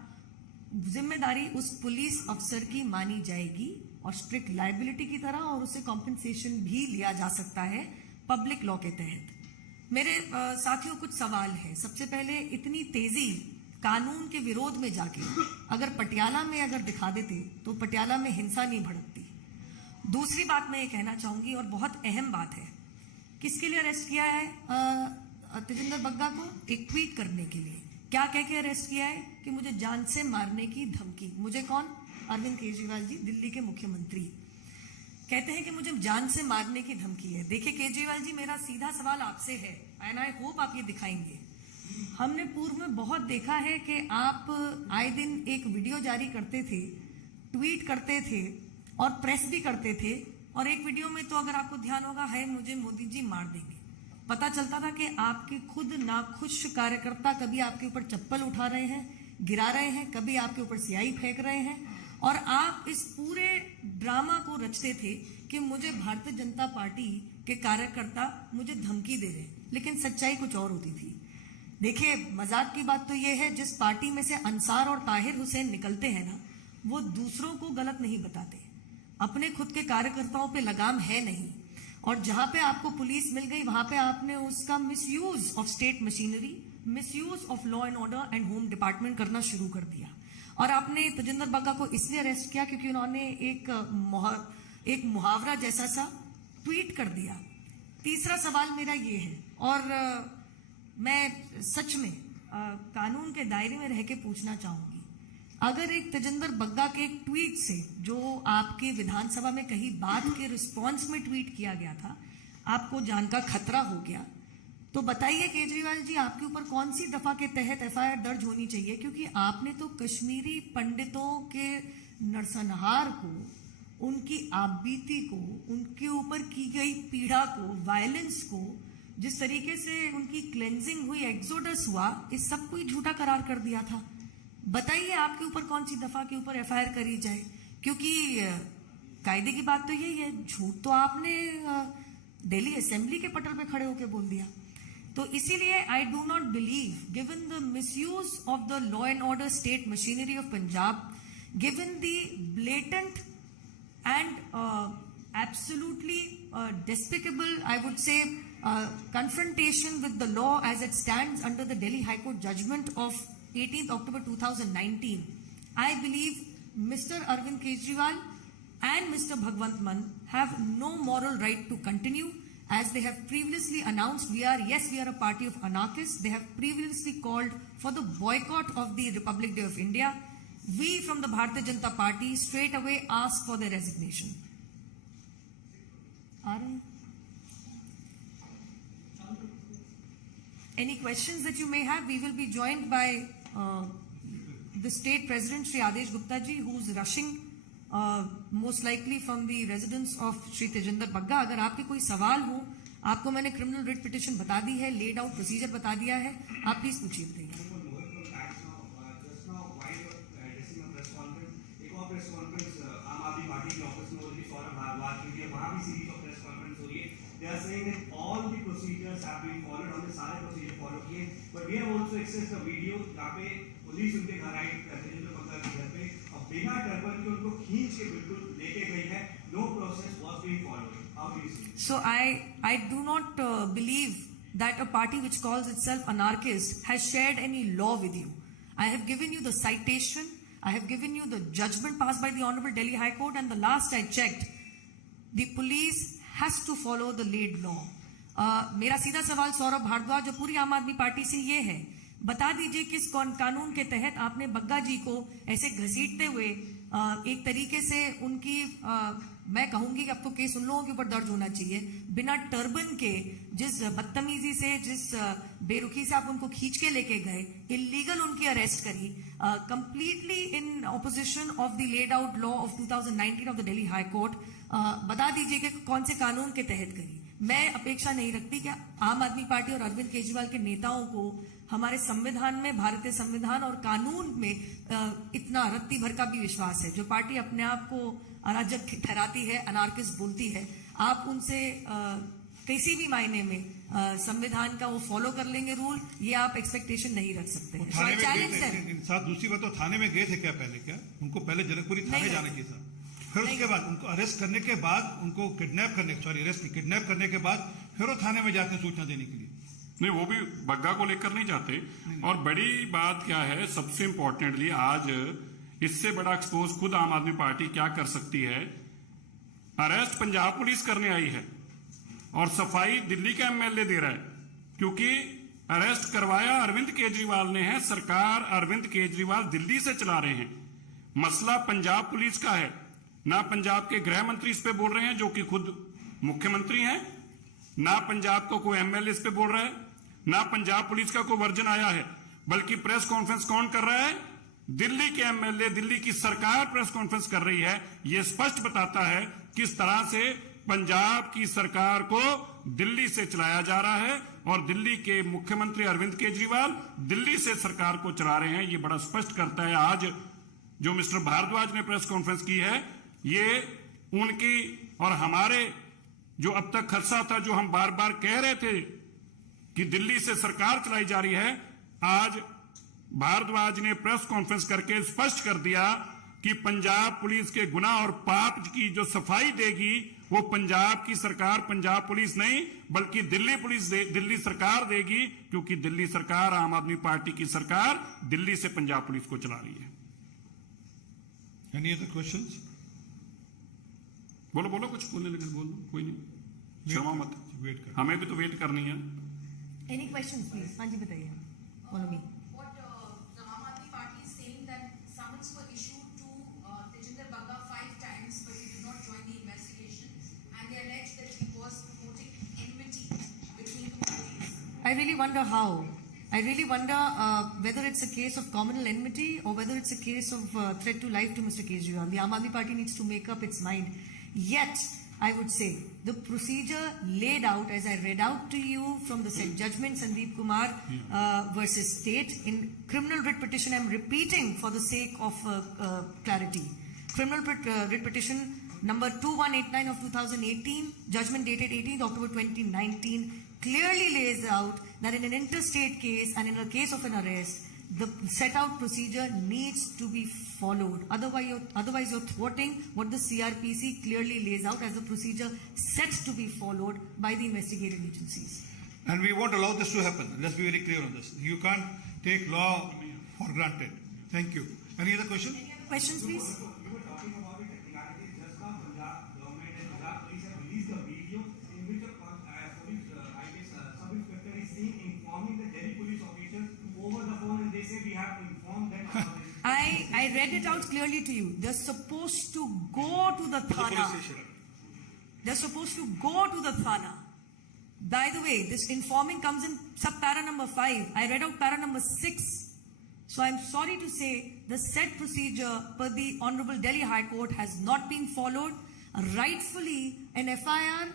जिम्मेदारी उस पुलिस अफसर की मानी जाएगी और स्ट्रिक्ट लाइबिलिटी की तरह, और उसे कॉम्पनसेशन भी लिया जा सकता है पब्लिक लॉ के तहत। मेरे साथियों कुछ सवाल है। सबसे पहले, इतनी तेजी कानून के विरोध में जाके अगर पटियाला में अगर दिखा देते तो पटियाला में हिंसा नहीं भड़कती। दूसरी बात मैं ये कहना चाहूंगी और बहुत अहम बात है, किसके लिए अरेस्ट किया है तजिंदर बग्गा को? एक ट्वीट करने के लिए। क्या कह के अरेस्ट किया है कि मुझे जान से मारने की धमकी। मुझे कौन? अरविंद केजरीवाल जी, दिल्ली के मुख्यमंत्री, कहते हैं कि मुझे जान से मारने की धमकी है। देखिए केजरीवाल जी, मेरा सीधा सवाल आपसे है एंड आई होप आप ये दिखाएंगे। हमने पूर्व में बहुत देखा है कि आप आए दिन एक वीडियो जारी करते थे, ट्वीट करते थे और प्रेस भी करते थे, और एक वीडियो में तो अगर आपको ध्यान होगा, है मुझे मोदी जी मार देंगे। पता चलता था कि आपके खुद नाखुश कार्यकर्ता कभी आपके ऊपर चप्पल उठा रहे हैं, गिरा रहे हैं, कभी आपके ऊपर स्याही फेंक रहे हैं, और आप इस पूरे ड्रामा को रचते थे कि मुझे भारतीय जनता पार्टी के कार्यकर्ता मुझे धमकी दे रहे हैं, लेकिन सच्चाई कुछ और होती थी। देखिए, मजाक की बात तो यह है, जिस पार्टी में से अंसार और ताहिर हुसैन निकलते हैं ना, वो दूसरों को गलत नहीं बताते, अपने खुद के कार्यकर्ताओं पे लगाम है नहीं। और जहां पे आपको पुलिस मिल गई, वहां पे आपने उसका misuse of state machinery, misuse of law and order and home department करना शुरू कर दिया। और आपने तजिंदर बग्गा को इसलिए अरेस्ट किया क्योंकि उन्होंने एक मुहावरा जैसा सा ट्वीट कर दिया। तीसरा सवाल मेरा ये है, और मैं सच में कानून के दायरे में रह के पूछना चाहूंगी, अगर एक तजिंदर बग्गा के एक ट्वीट से, जो आपके विधानसभा में कही बात के रिस्पांस में ट्वीट किया गया था, आपको जान का खतरा हो गया, तो बताइए केजरीवाल जी, आपके ऊपर कौन सी दफा के तहत FIR दर्ज होनी चाहिए? क्योंकि आपने तो कश्मीरी पंडितों के नरसंहार को, उनकी आपबीती को, उनके ऊपर की गई पीड़ा को, वायलेंस को, जिस तरीके से उनकी क्लेंजिंग हुई, एक्सोडस हुआ, इस सब को ही झूठा करार कर दिया था। बताइए आपके ऊपर कौन सी दफा के ऊपर FIR करी जाए? क्योंकि कायदे की बात तो यही है, झूठ तो आपने दिल्ली असेंबली के पटल पे खड़े होकर बोल दिया। तो इसीलिए I do not believe, given the misuse of the law and order state machinery of Punjab, given the blatant and absolutely despicable, I would say, confrontation with the law as it stands under the Delhi High Court judgment of 18th October 2019. I believe Mr. Arvind Kejriwal and Mr. Bhagwant Mann have no moral right to continue, as they have previously announced. We are a party of anarchists. They have previously called for the boycott of the Republic Day of India. We from the Bharatiya Janata Party straight away ask for their resignation. Any questions that you may have? We will be joined by the state president Shri Adesh Gupta ji, who is rushing most likely from the residence of Shri Tejinder Bagga. अगर आपके कोई सवाल हो, आपको मैंने criminal writ petition बता दी है, laid out procedure बता दिया है, आप प्लीज पूछिए बताइए। प्रेस कॉन्फ्रेंस आम आदमी पार्टी के ऑफिस में हो रही है, सौरभ भारद्वाज की है, वहां भी सीरीज ऑफ प्रेस कॉन्फ्रेंस हो रही है। They are saying that all the procedures have been followed, हमने सारे प्रोसीजर फॉलो किए, but we have also accessed the video जहां पे पुलिस उनके घर आई, तेजिंदर बग्गा के घर पे, और बिना टर्बन के उनको खींच के बिल्कुल लेके गई है। No process was being followed. How do you see? So I do not believe that a party which calls itself anarchist has shared any law with you. I have given you the citation, I have given you the judgment passed by the Honorable Delhi High Court, and the last I checked, the police has to follow the laid law. मेरा सीधा सवाल सौरभ भारद्वाज और पूरी आम आदमी party से ये है, बता दीजिए किस कानून के तहत आपने बग्गा जी को ऐसे घसीटते हुए एक तरीके से उनकी मैं कहूंगी कि अब तो केस उन लोगों के ऊपर दर्ज होना चाहिए, बिना टर्बन के जिस बदतमीजी से, जिस बेरुखी से आप उनको खींच के लेके गए, इलीगल उनकी अरेस्ट करी, completely in opposition of the laid out law of 2019 of the Delhi high court. बता दीजिए कि कौन से कानून के तहत करी। मैं अपेक्षा नहीं रखती कि आम आदमी पार्टी और अरविंद केजरीवाल के नेताओं को हमारे संविधान में, भारतीय संविधान और कानून में इतना रत्ती भर का भी विश्वास है। जो पार्टी अपने आप को अराजक ठहराती है, अनार्किस्ट बोलती है, आप उनसे किसी भी मायने में संविधान का वो फॉलो कर लेंगे रूल, ये आप एक्सपेक्टेशन नहीं रख सकते हैं। थाने में गए थे, साथ दूसरी बात, तो थाने में गए थे क्या पहले? क्या उनको पहले जनकपुरी थाने जाना चाहिए था? फिर उसके बाद उनको अरेस्ट करने के बाद, उनको किडनैप करने के बाद फिर वो थाने में जाते हैं सूचना देने के लिए। नहीं, वो भी बग्गा को लेकर नहीं जाते। और बड़ी बात क्या है, सबसे इंपॉर्टेंटली आज इससे बड़ा एक्सपोज खुद आम आदमी पार्टी क्या कर सकती है। अरेस्ट पंजाब पुलिस करने आई है और सफाई दिल्ली का एमएलए दे रहा है, क्योंकि अरेस्ट करवाया अरविंद केजरीवाल ने है। सरकार अरविंद केजरीवाल दिल्ली से चला रहे हैं। मसला पंजाब पुलिस का है, ना पंजाब के गृह मंत्री इस पे बोल रहे हैं जो कि खुद मुख्यमंत्री हैं, ना पंजाब को कोई एमएलए इस पे बोल रहा है, ना पंजाब पुलिस का कोई वर्जन आया है। बल्कि प्रेस कॉन्फ्रेंस कौन कर रहा है? दिल्ली के एमएलए, दिल्ली की सरकार प्रेस कॉन्फ्रेंस कर रही है। यह स्पष्ट बताता है किस तरह से पंजाब की सरकार को दिल्ली से चलाया जा रहा है और दिल्ली के मुख्यमंत्री अरविंद केजरीवाल दिल्ली से सरकार को चला रहे हैं। ये बड़ा स्पष्ट करता है। आज जो मिस्टर भारद्वाज ने प्रेस कॉन्फ्रेंस की है, ये उनकी और हमारे जो अब तक खदशा था, जो हम बार बार कह रहे थे कि दिल्ली से सरकार चलाई जा रही है, आज भारद्वाज ने प्रेस कॉन्फ्रेंस करके स्पष्ट कर दिया कि पंजाब पुलिस के गुनाह और पाप की जो सफाई देगी वो पंजाब की सरकार, पंजाब पुलिस नहीं बल्कि दिल्ली पुलिस दिल्ली सरकार देगी, क्योंकि दिल्ली सरकार, आम आदमी पार्टी की सरकार दिल्ली से पंजाब पुलिस को चला रही है। Any other questions? बोलो बोलो, कुछ बोलने लगे बोल दो, कोई नहीं, शर्मा मत, वेट कर, हमें भी तो वेट करनी है। Any questions please? हाँ जी बताइए। Follow me. What the Aam Aadmi Party is saying that summons were issued to Tejinder Bagga 5 times, but he did not join the investigation, and they allege that he was promoting enmity between the parties. I really wonder how. I really wonder whether it's a case of communal enmity or whether it's a case of threat to life to Mr. Kejriwal. The Aam Aadmi Party needs to make up its mind. Yet, I would say, the procedure laid out, as I read out to you from the said judgment, Sandeep Kumar versus State, in criminal writ petition, I'm repeating for the sake of clarity. Criminal writ petition number 2189 of 2018, judgment dated 18th October 2019, clearly lays out that in an interstate case and in a case of an arrest, the set out procedure needs to be followed. Otherwise you're thwarting what the CRPC clearly lays out as a procedure set to be followed by the investigating agencies. And we won't allow this to happen. Let's be very clear on this. You can't take law for granted. Thank you. Any other question? Any other questions, please? You were talking about the technicalities just now. Punjab government and Punjab police have released a video in which a police, sub-inspector is seen informing the Delhi police officers over the phone, and they say we have to inform them about this. I read it out clearly to you. They're supposed to go to the Thana. They're supposed to go to the Thana. By the way, this informing comes in sub-para number 5. I read out para number 6. So I'm sorry to say the said procedure per the Honorable Delhi High Court has not been followed. Rightfully, an FIR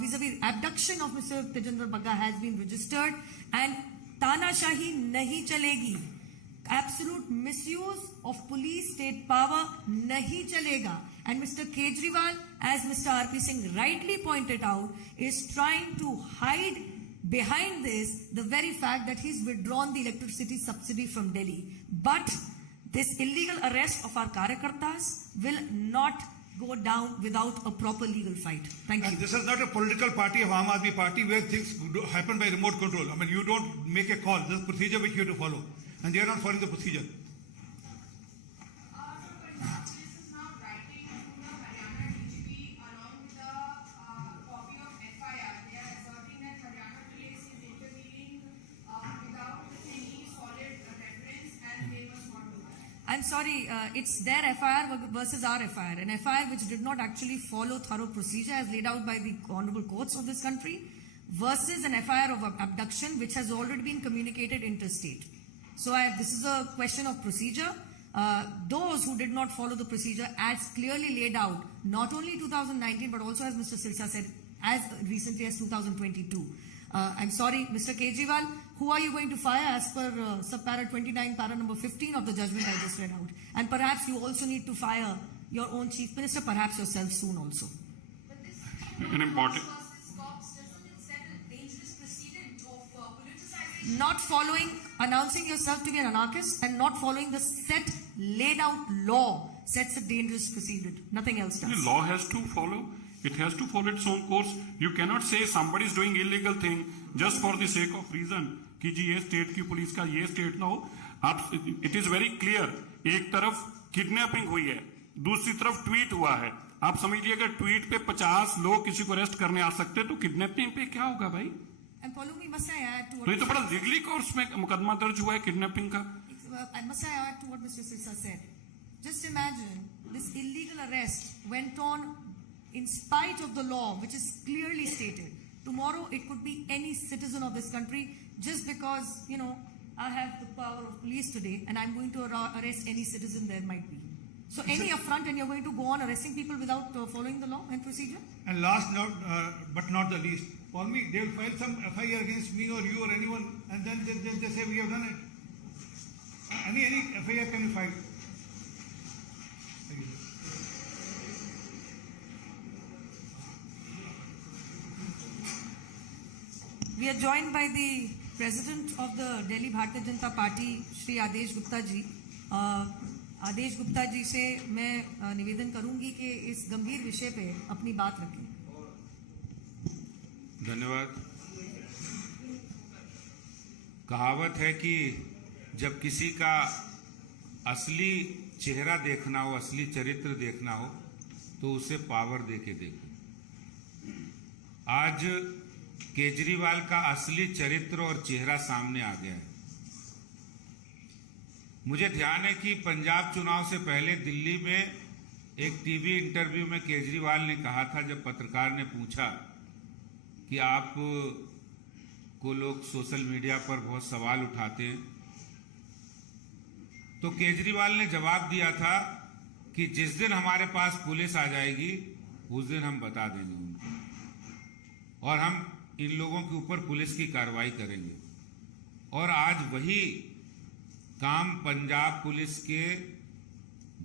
vis-a-vis abduction of Mr. Tejinder Bagga has been registered, and Tanashahi nahi chalegi. Absolute misuse of police state power nahi chalega. And Mr. Kejriwal, as Mr. R.P. Singh rightly pointed out, is trying to hide behind this the very fact that he's withdrawn the electricity subsidy from Delhi. But this illegal arrest of our Karyakartas will not go down without a proper legal fight. Thank you. And this is not a political party of Aam Aadmi Party where things happen by remote control. I mean, you don't make a call. There's a procedure which you have to follow. And they are not following the procedure. This is now writing to the Haryana DGP along with the copy of FIR. They are asserting that Haryana police is intervening without any solid reference, and they must not do that. I'm sorry, it's their FIR versus our FIR. An FIR which did not actually follow thorough procedure as laid out by the honorable courts of this country versus an FIR of abduction which has already been communicated interstate. So this is a question of procedure. Those who did not follow the procedure as clearly laid out, not only 2019 but also as Mr. Sirsa said, as recently as 2022. I'm sorry, Mr. Kejriwal, who are you going to fire as per sub-para 29, para number 15 of the judgment I just read out? And perhaps you also need to fire your own chief minister, perhaps yourself soon also. But this An important- cops doesn't it set a dangerous precedent of politicization? Not following, announcing yourself to be an anarchist and not following the set laid out law sets a dangerous precedent. Nothing else The does. law has to follow. It has to follow its own course. You cannot say somebody is doing illegal thing just for the sake of reason कि जी ये state की police का ये state law आप it is very clear. एक तरफ kidnapping हुई है, दूसरी तरफ ट्वीट हुआ है. आप समझ लीजिए अगर ट्वीट पे 50 लोग किसी को अरेस्ट करने आ सकते तो किडनैपिंग पे क्या होगा भाई? And Palumi, must I add to तो ये तो बड़ा लीगली कोर्स में मुकदमा दर्ज हुआ है किडनैपिंग का. must I add to what Mr. Sirsa said? Just imagine this illegal arrest went on in spite of the law, which is clearly stated. Tomorrow it could be any citizen of this country just because, you know, I have the power of police today and I'm going to arrest any citizen there might be. So any affront and you're going to go on arresting people without following the law and procedure? And last but not the least, for me, they will file some FIR against me or you or anyone, and then they say we have done it. Any FIR can be filed. Thank you. We are joined by the President of the Delhi Bharatiya Janata Party, Shri Adesh Gupta ji. आदेश गुप्ता जी से मैं निवेदन करूंगी कि इस गंभीर विषय पे अपनी बात रखें. धन्यवाद. कहावत है कि जब किसी का असली चेहरा देखना हो, असली चरित्र देखना हो, तो उसे पावर देके देखो. आज केजरीवाल का असली चरित्र और चेहरा सामने आ गया है. मुझे ध्यान है कि पंजाब चुनाव से पहले दिल्ली में एक टीवी इंटरव्यू में केजरीवाल ने कहा था, जब पत्रकार ने पूछा कि आप को लोग सोशल मीडिया पर बहुत सवाल उठाते हैं, तो केजरीवाल ने जवाब दिया था कि जिस दिन हमारे पास पुलिस आ जाएगी उस दिन हम बता देंगे उनको और हम इन लोगों के ऊपर पुलिस की कार्रवाई करेंगे. और आज वही काम पंजाब पुलिस के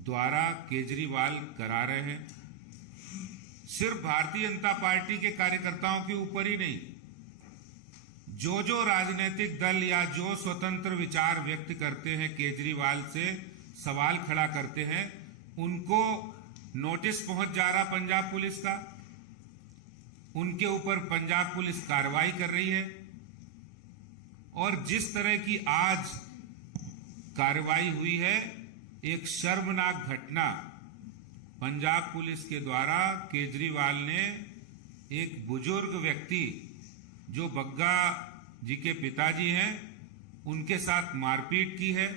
द्वारा केजरीवाल करा रहे हैं. सिर्फ भारतीय जनता पार्टी के कार्यकर्ताओं के ऊपर ही नहीं, जो राजनीतिक दल या जो स्वतंत्र विचार व्यक्त करते हैं, केजरीवाल से सवाल खड़ा करते हैं, उनको नोटिस पहुंच जा रहा पंजाब पुलिस का, उनके ऊपर पंजाब पुलिस कार्रवाई कर रही है। और जिस तरह की आज कार्रवाई हुई है, एक शर्मनाक घटना, पंजाब पुलिस के द्वारा केजरीवाल ने एक बुजुर्ग व्यक्ति जो बग्गा जी के पिताजी हैं, उनके साथ मारपीट की है,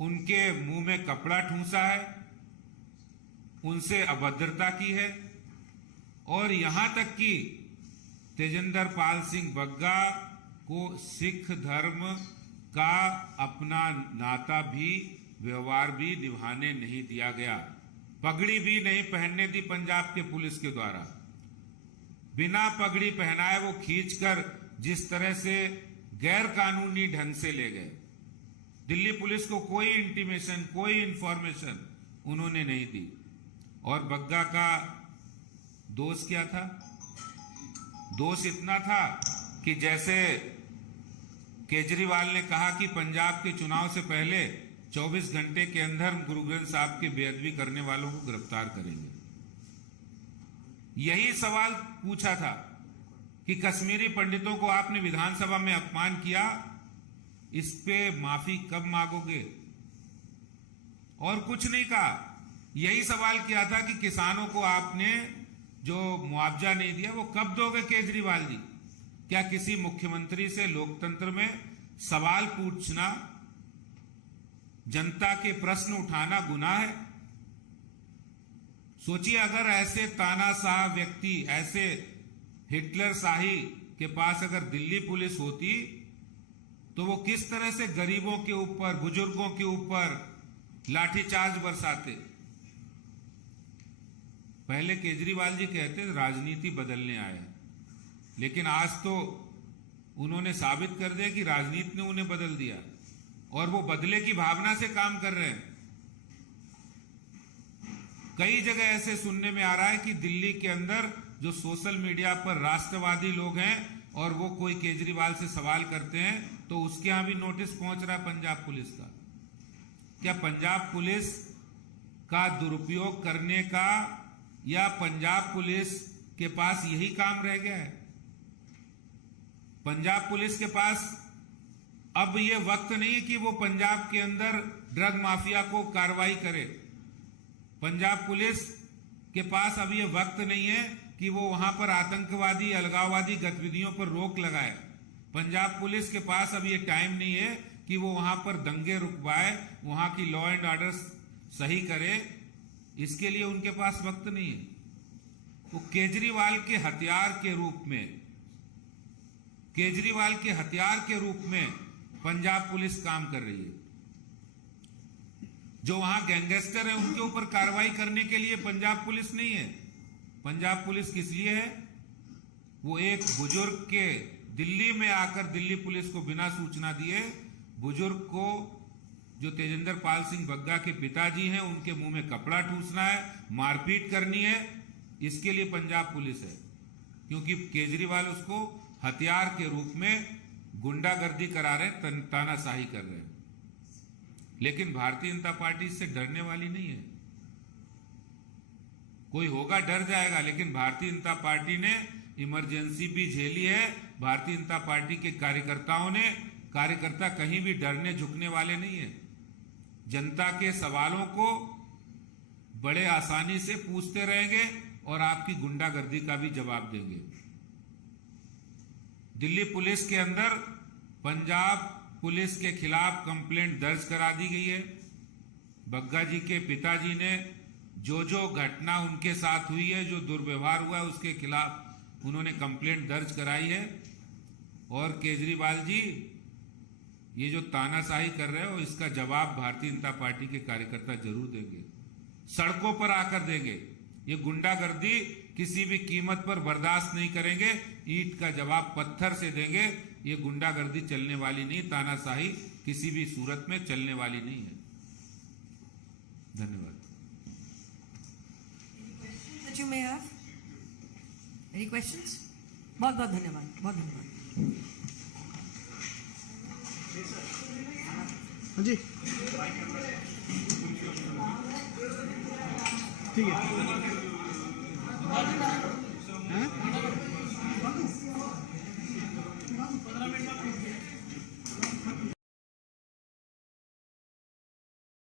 उनके मुंह में कपड़ा ठूंसा है, उनसे अभद्रता की है, और यहां तक कि तेजिंदर पाल सिंह बग्गा को सिख धर्म का अपना नाता भी, व्यवहार भी निभाने नहीं दिया गया। पगड़ी भी नहीं पहनने दी पंजाब के पुलिस के द्वारा। बिना पगड़ी पहनाए वो खींचकर जिस तरह से गैर कानूनी ढंग से ले गए, दिल्ली पुलिस को कोई इंटीमेशन, कोई इंफॉर्मेशन उन्होंने नहीं दी। और बग्गा का दोष क्या था? दोष इतना था कि जैसे केजरीवाल ने कहा कि पंजाब के चुनाव से पहले 24 घंटे के अंदर गुरु ग्रंथ साहब की बेअदबी करने वालों को गिरफ्तार करेंगे। यही सवाल पूछा था कि कश्मीरी पंडितों को आपने विधानसभा में अपमान किया, इस पे माफी कब मांगोगे? और कुछ नहीं कहा। यही सवाल किया था कि किसानों को आपने जो मुआवजा नहीं दिया वो कब दोगे केजरीवाल जी? क्या किसी मुख्यमंत्री से लोकतंत्र में सवाल पूछना, जनता के प्रश्न उठाना गुनाह है? सोचिए, अगर ऐसे तानाशाह व्यक्ति, ऐसे हिटलर शाही के पास अगर दिल्ली पुलिस होती तो वो किस तरह से गरीबों के ऊपर, बुजुर्गों के ऊपर लाठीचार्ज बरसाते। पहले केजरीवाल जी कहते राजनीति बदलने आया, लेकिन आज तो उन्होंने साबित कर दिया कि राजनीति ने उन्हें बदल दिया और वो बदले की भावना से काम कर रहे हैं। कई जगह ऐसे सुनने में आ रहा है कि दिल्ली के अंदर जो सोशल मीडिया पर राष्ट्रवादी लोग हैं और वो कोई केजरीवाल से सवाल करते हैं तो उसके यहां भी नोटिस पहुंच रहा है पंजाब पुलिस का। क्या पंजाब पुलिस का दुरुपयोग करने का या पंजाब पुलिस के पास यही काम रह गया है? पंजाब पुलिस के पास अब ये वक्त नहीं है कि वो पंजाब के अंदर ड्रग माफिया को कार्रवाई करे। पंजाब पुलिस के पास अब ये वक्त नहीं है कि वो वहां पर आतंकवादी, अलगाववादी गतिविधियों पर रोक लगाए। पंजाब पुलिस के पास अब ये टाइम नहीं है कि वो वहां पर दंगे रुकवाए, वहां की लॉ एंड ऑर्डर सही करे। इसके लिए उनके पास वक्त नहीं है। वो केजरीवाल के हथियार के रूप में, केजरीवाल के हथियार के रूप में पंजाब पुलिस काम कर रही है। जो वहां गैंगस्टर है उनके ऊपर कार्रवाई करने के लिए पंजाब पुलिस नहीं है। पंजाब पुलिस किस लिए है? वो एक बुजुर्ग के दिल्ली में आकर दिल्ली पुलिस को बिना सूचना दिए, बुजुर्ग को जो तेजिंदर पाल सिंह बग्गा के पिताजी हैं उनके मुंह में कपड़ा ठूसना है, मारपीट करनी है, इसके लिए पंजाब पुलिस है। क्योंकि केजरीवाल उसको हथियार के रूप में गुंडागर्दी करा रहे, तानाशाही कर रहे हैं। लेकिन भारतीय जनता पार्टी इससे डरने वाली नहीं है। कोई होगा डर जाएगा, लेकिन भारतीय जनता पार्टी ने इमरजेंसी भी झेली है। भारतीय जनता पार्टी के कार्यकर्ता कहीं भी डरने झुकने वाले नहीं है। जनता के सवालों को बड़े आसानी से पूछते रहेंगे और आपकी गुंडागर्दी का भी जवाब देंगे। दिल्ली पुलिस के अंदर पंजाब पुलिस के खिलाफ कंप्लेंट दर्ज करा दी गई है। बग्गा जी के पिताजी ने जो घटना उनके साथ हुई है, जो दुर्व्यवहार हुआ है, उसके खिलाफ उन्होंने कंप्लेंट दर्ज कराई है। और केजरीवाल जी ये जो तानाशाही कर रहे हो, इसका जवाब भारतीय जनता पार्टी के कार्यकर्ता जरूर देंगे, सड़कों पर आकर देंगे। ये गुंडागर्दी किसी भी कीमत पर बर्दाश्त नहीं करेंगे। ईंट का जवाब पत्थर से देंगे। ये गुंडागर्दी चलने वाली नहीं, तानाशाही किसी भी सूरत में चलने वाली नहीं है। धन्यवाद। that you may have? Any questions? बहुत बहुत धन्यवाद, बहुत धन्यवाद। हाँ जी ठीक है।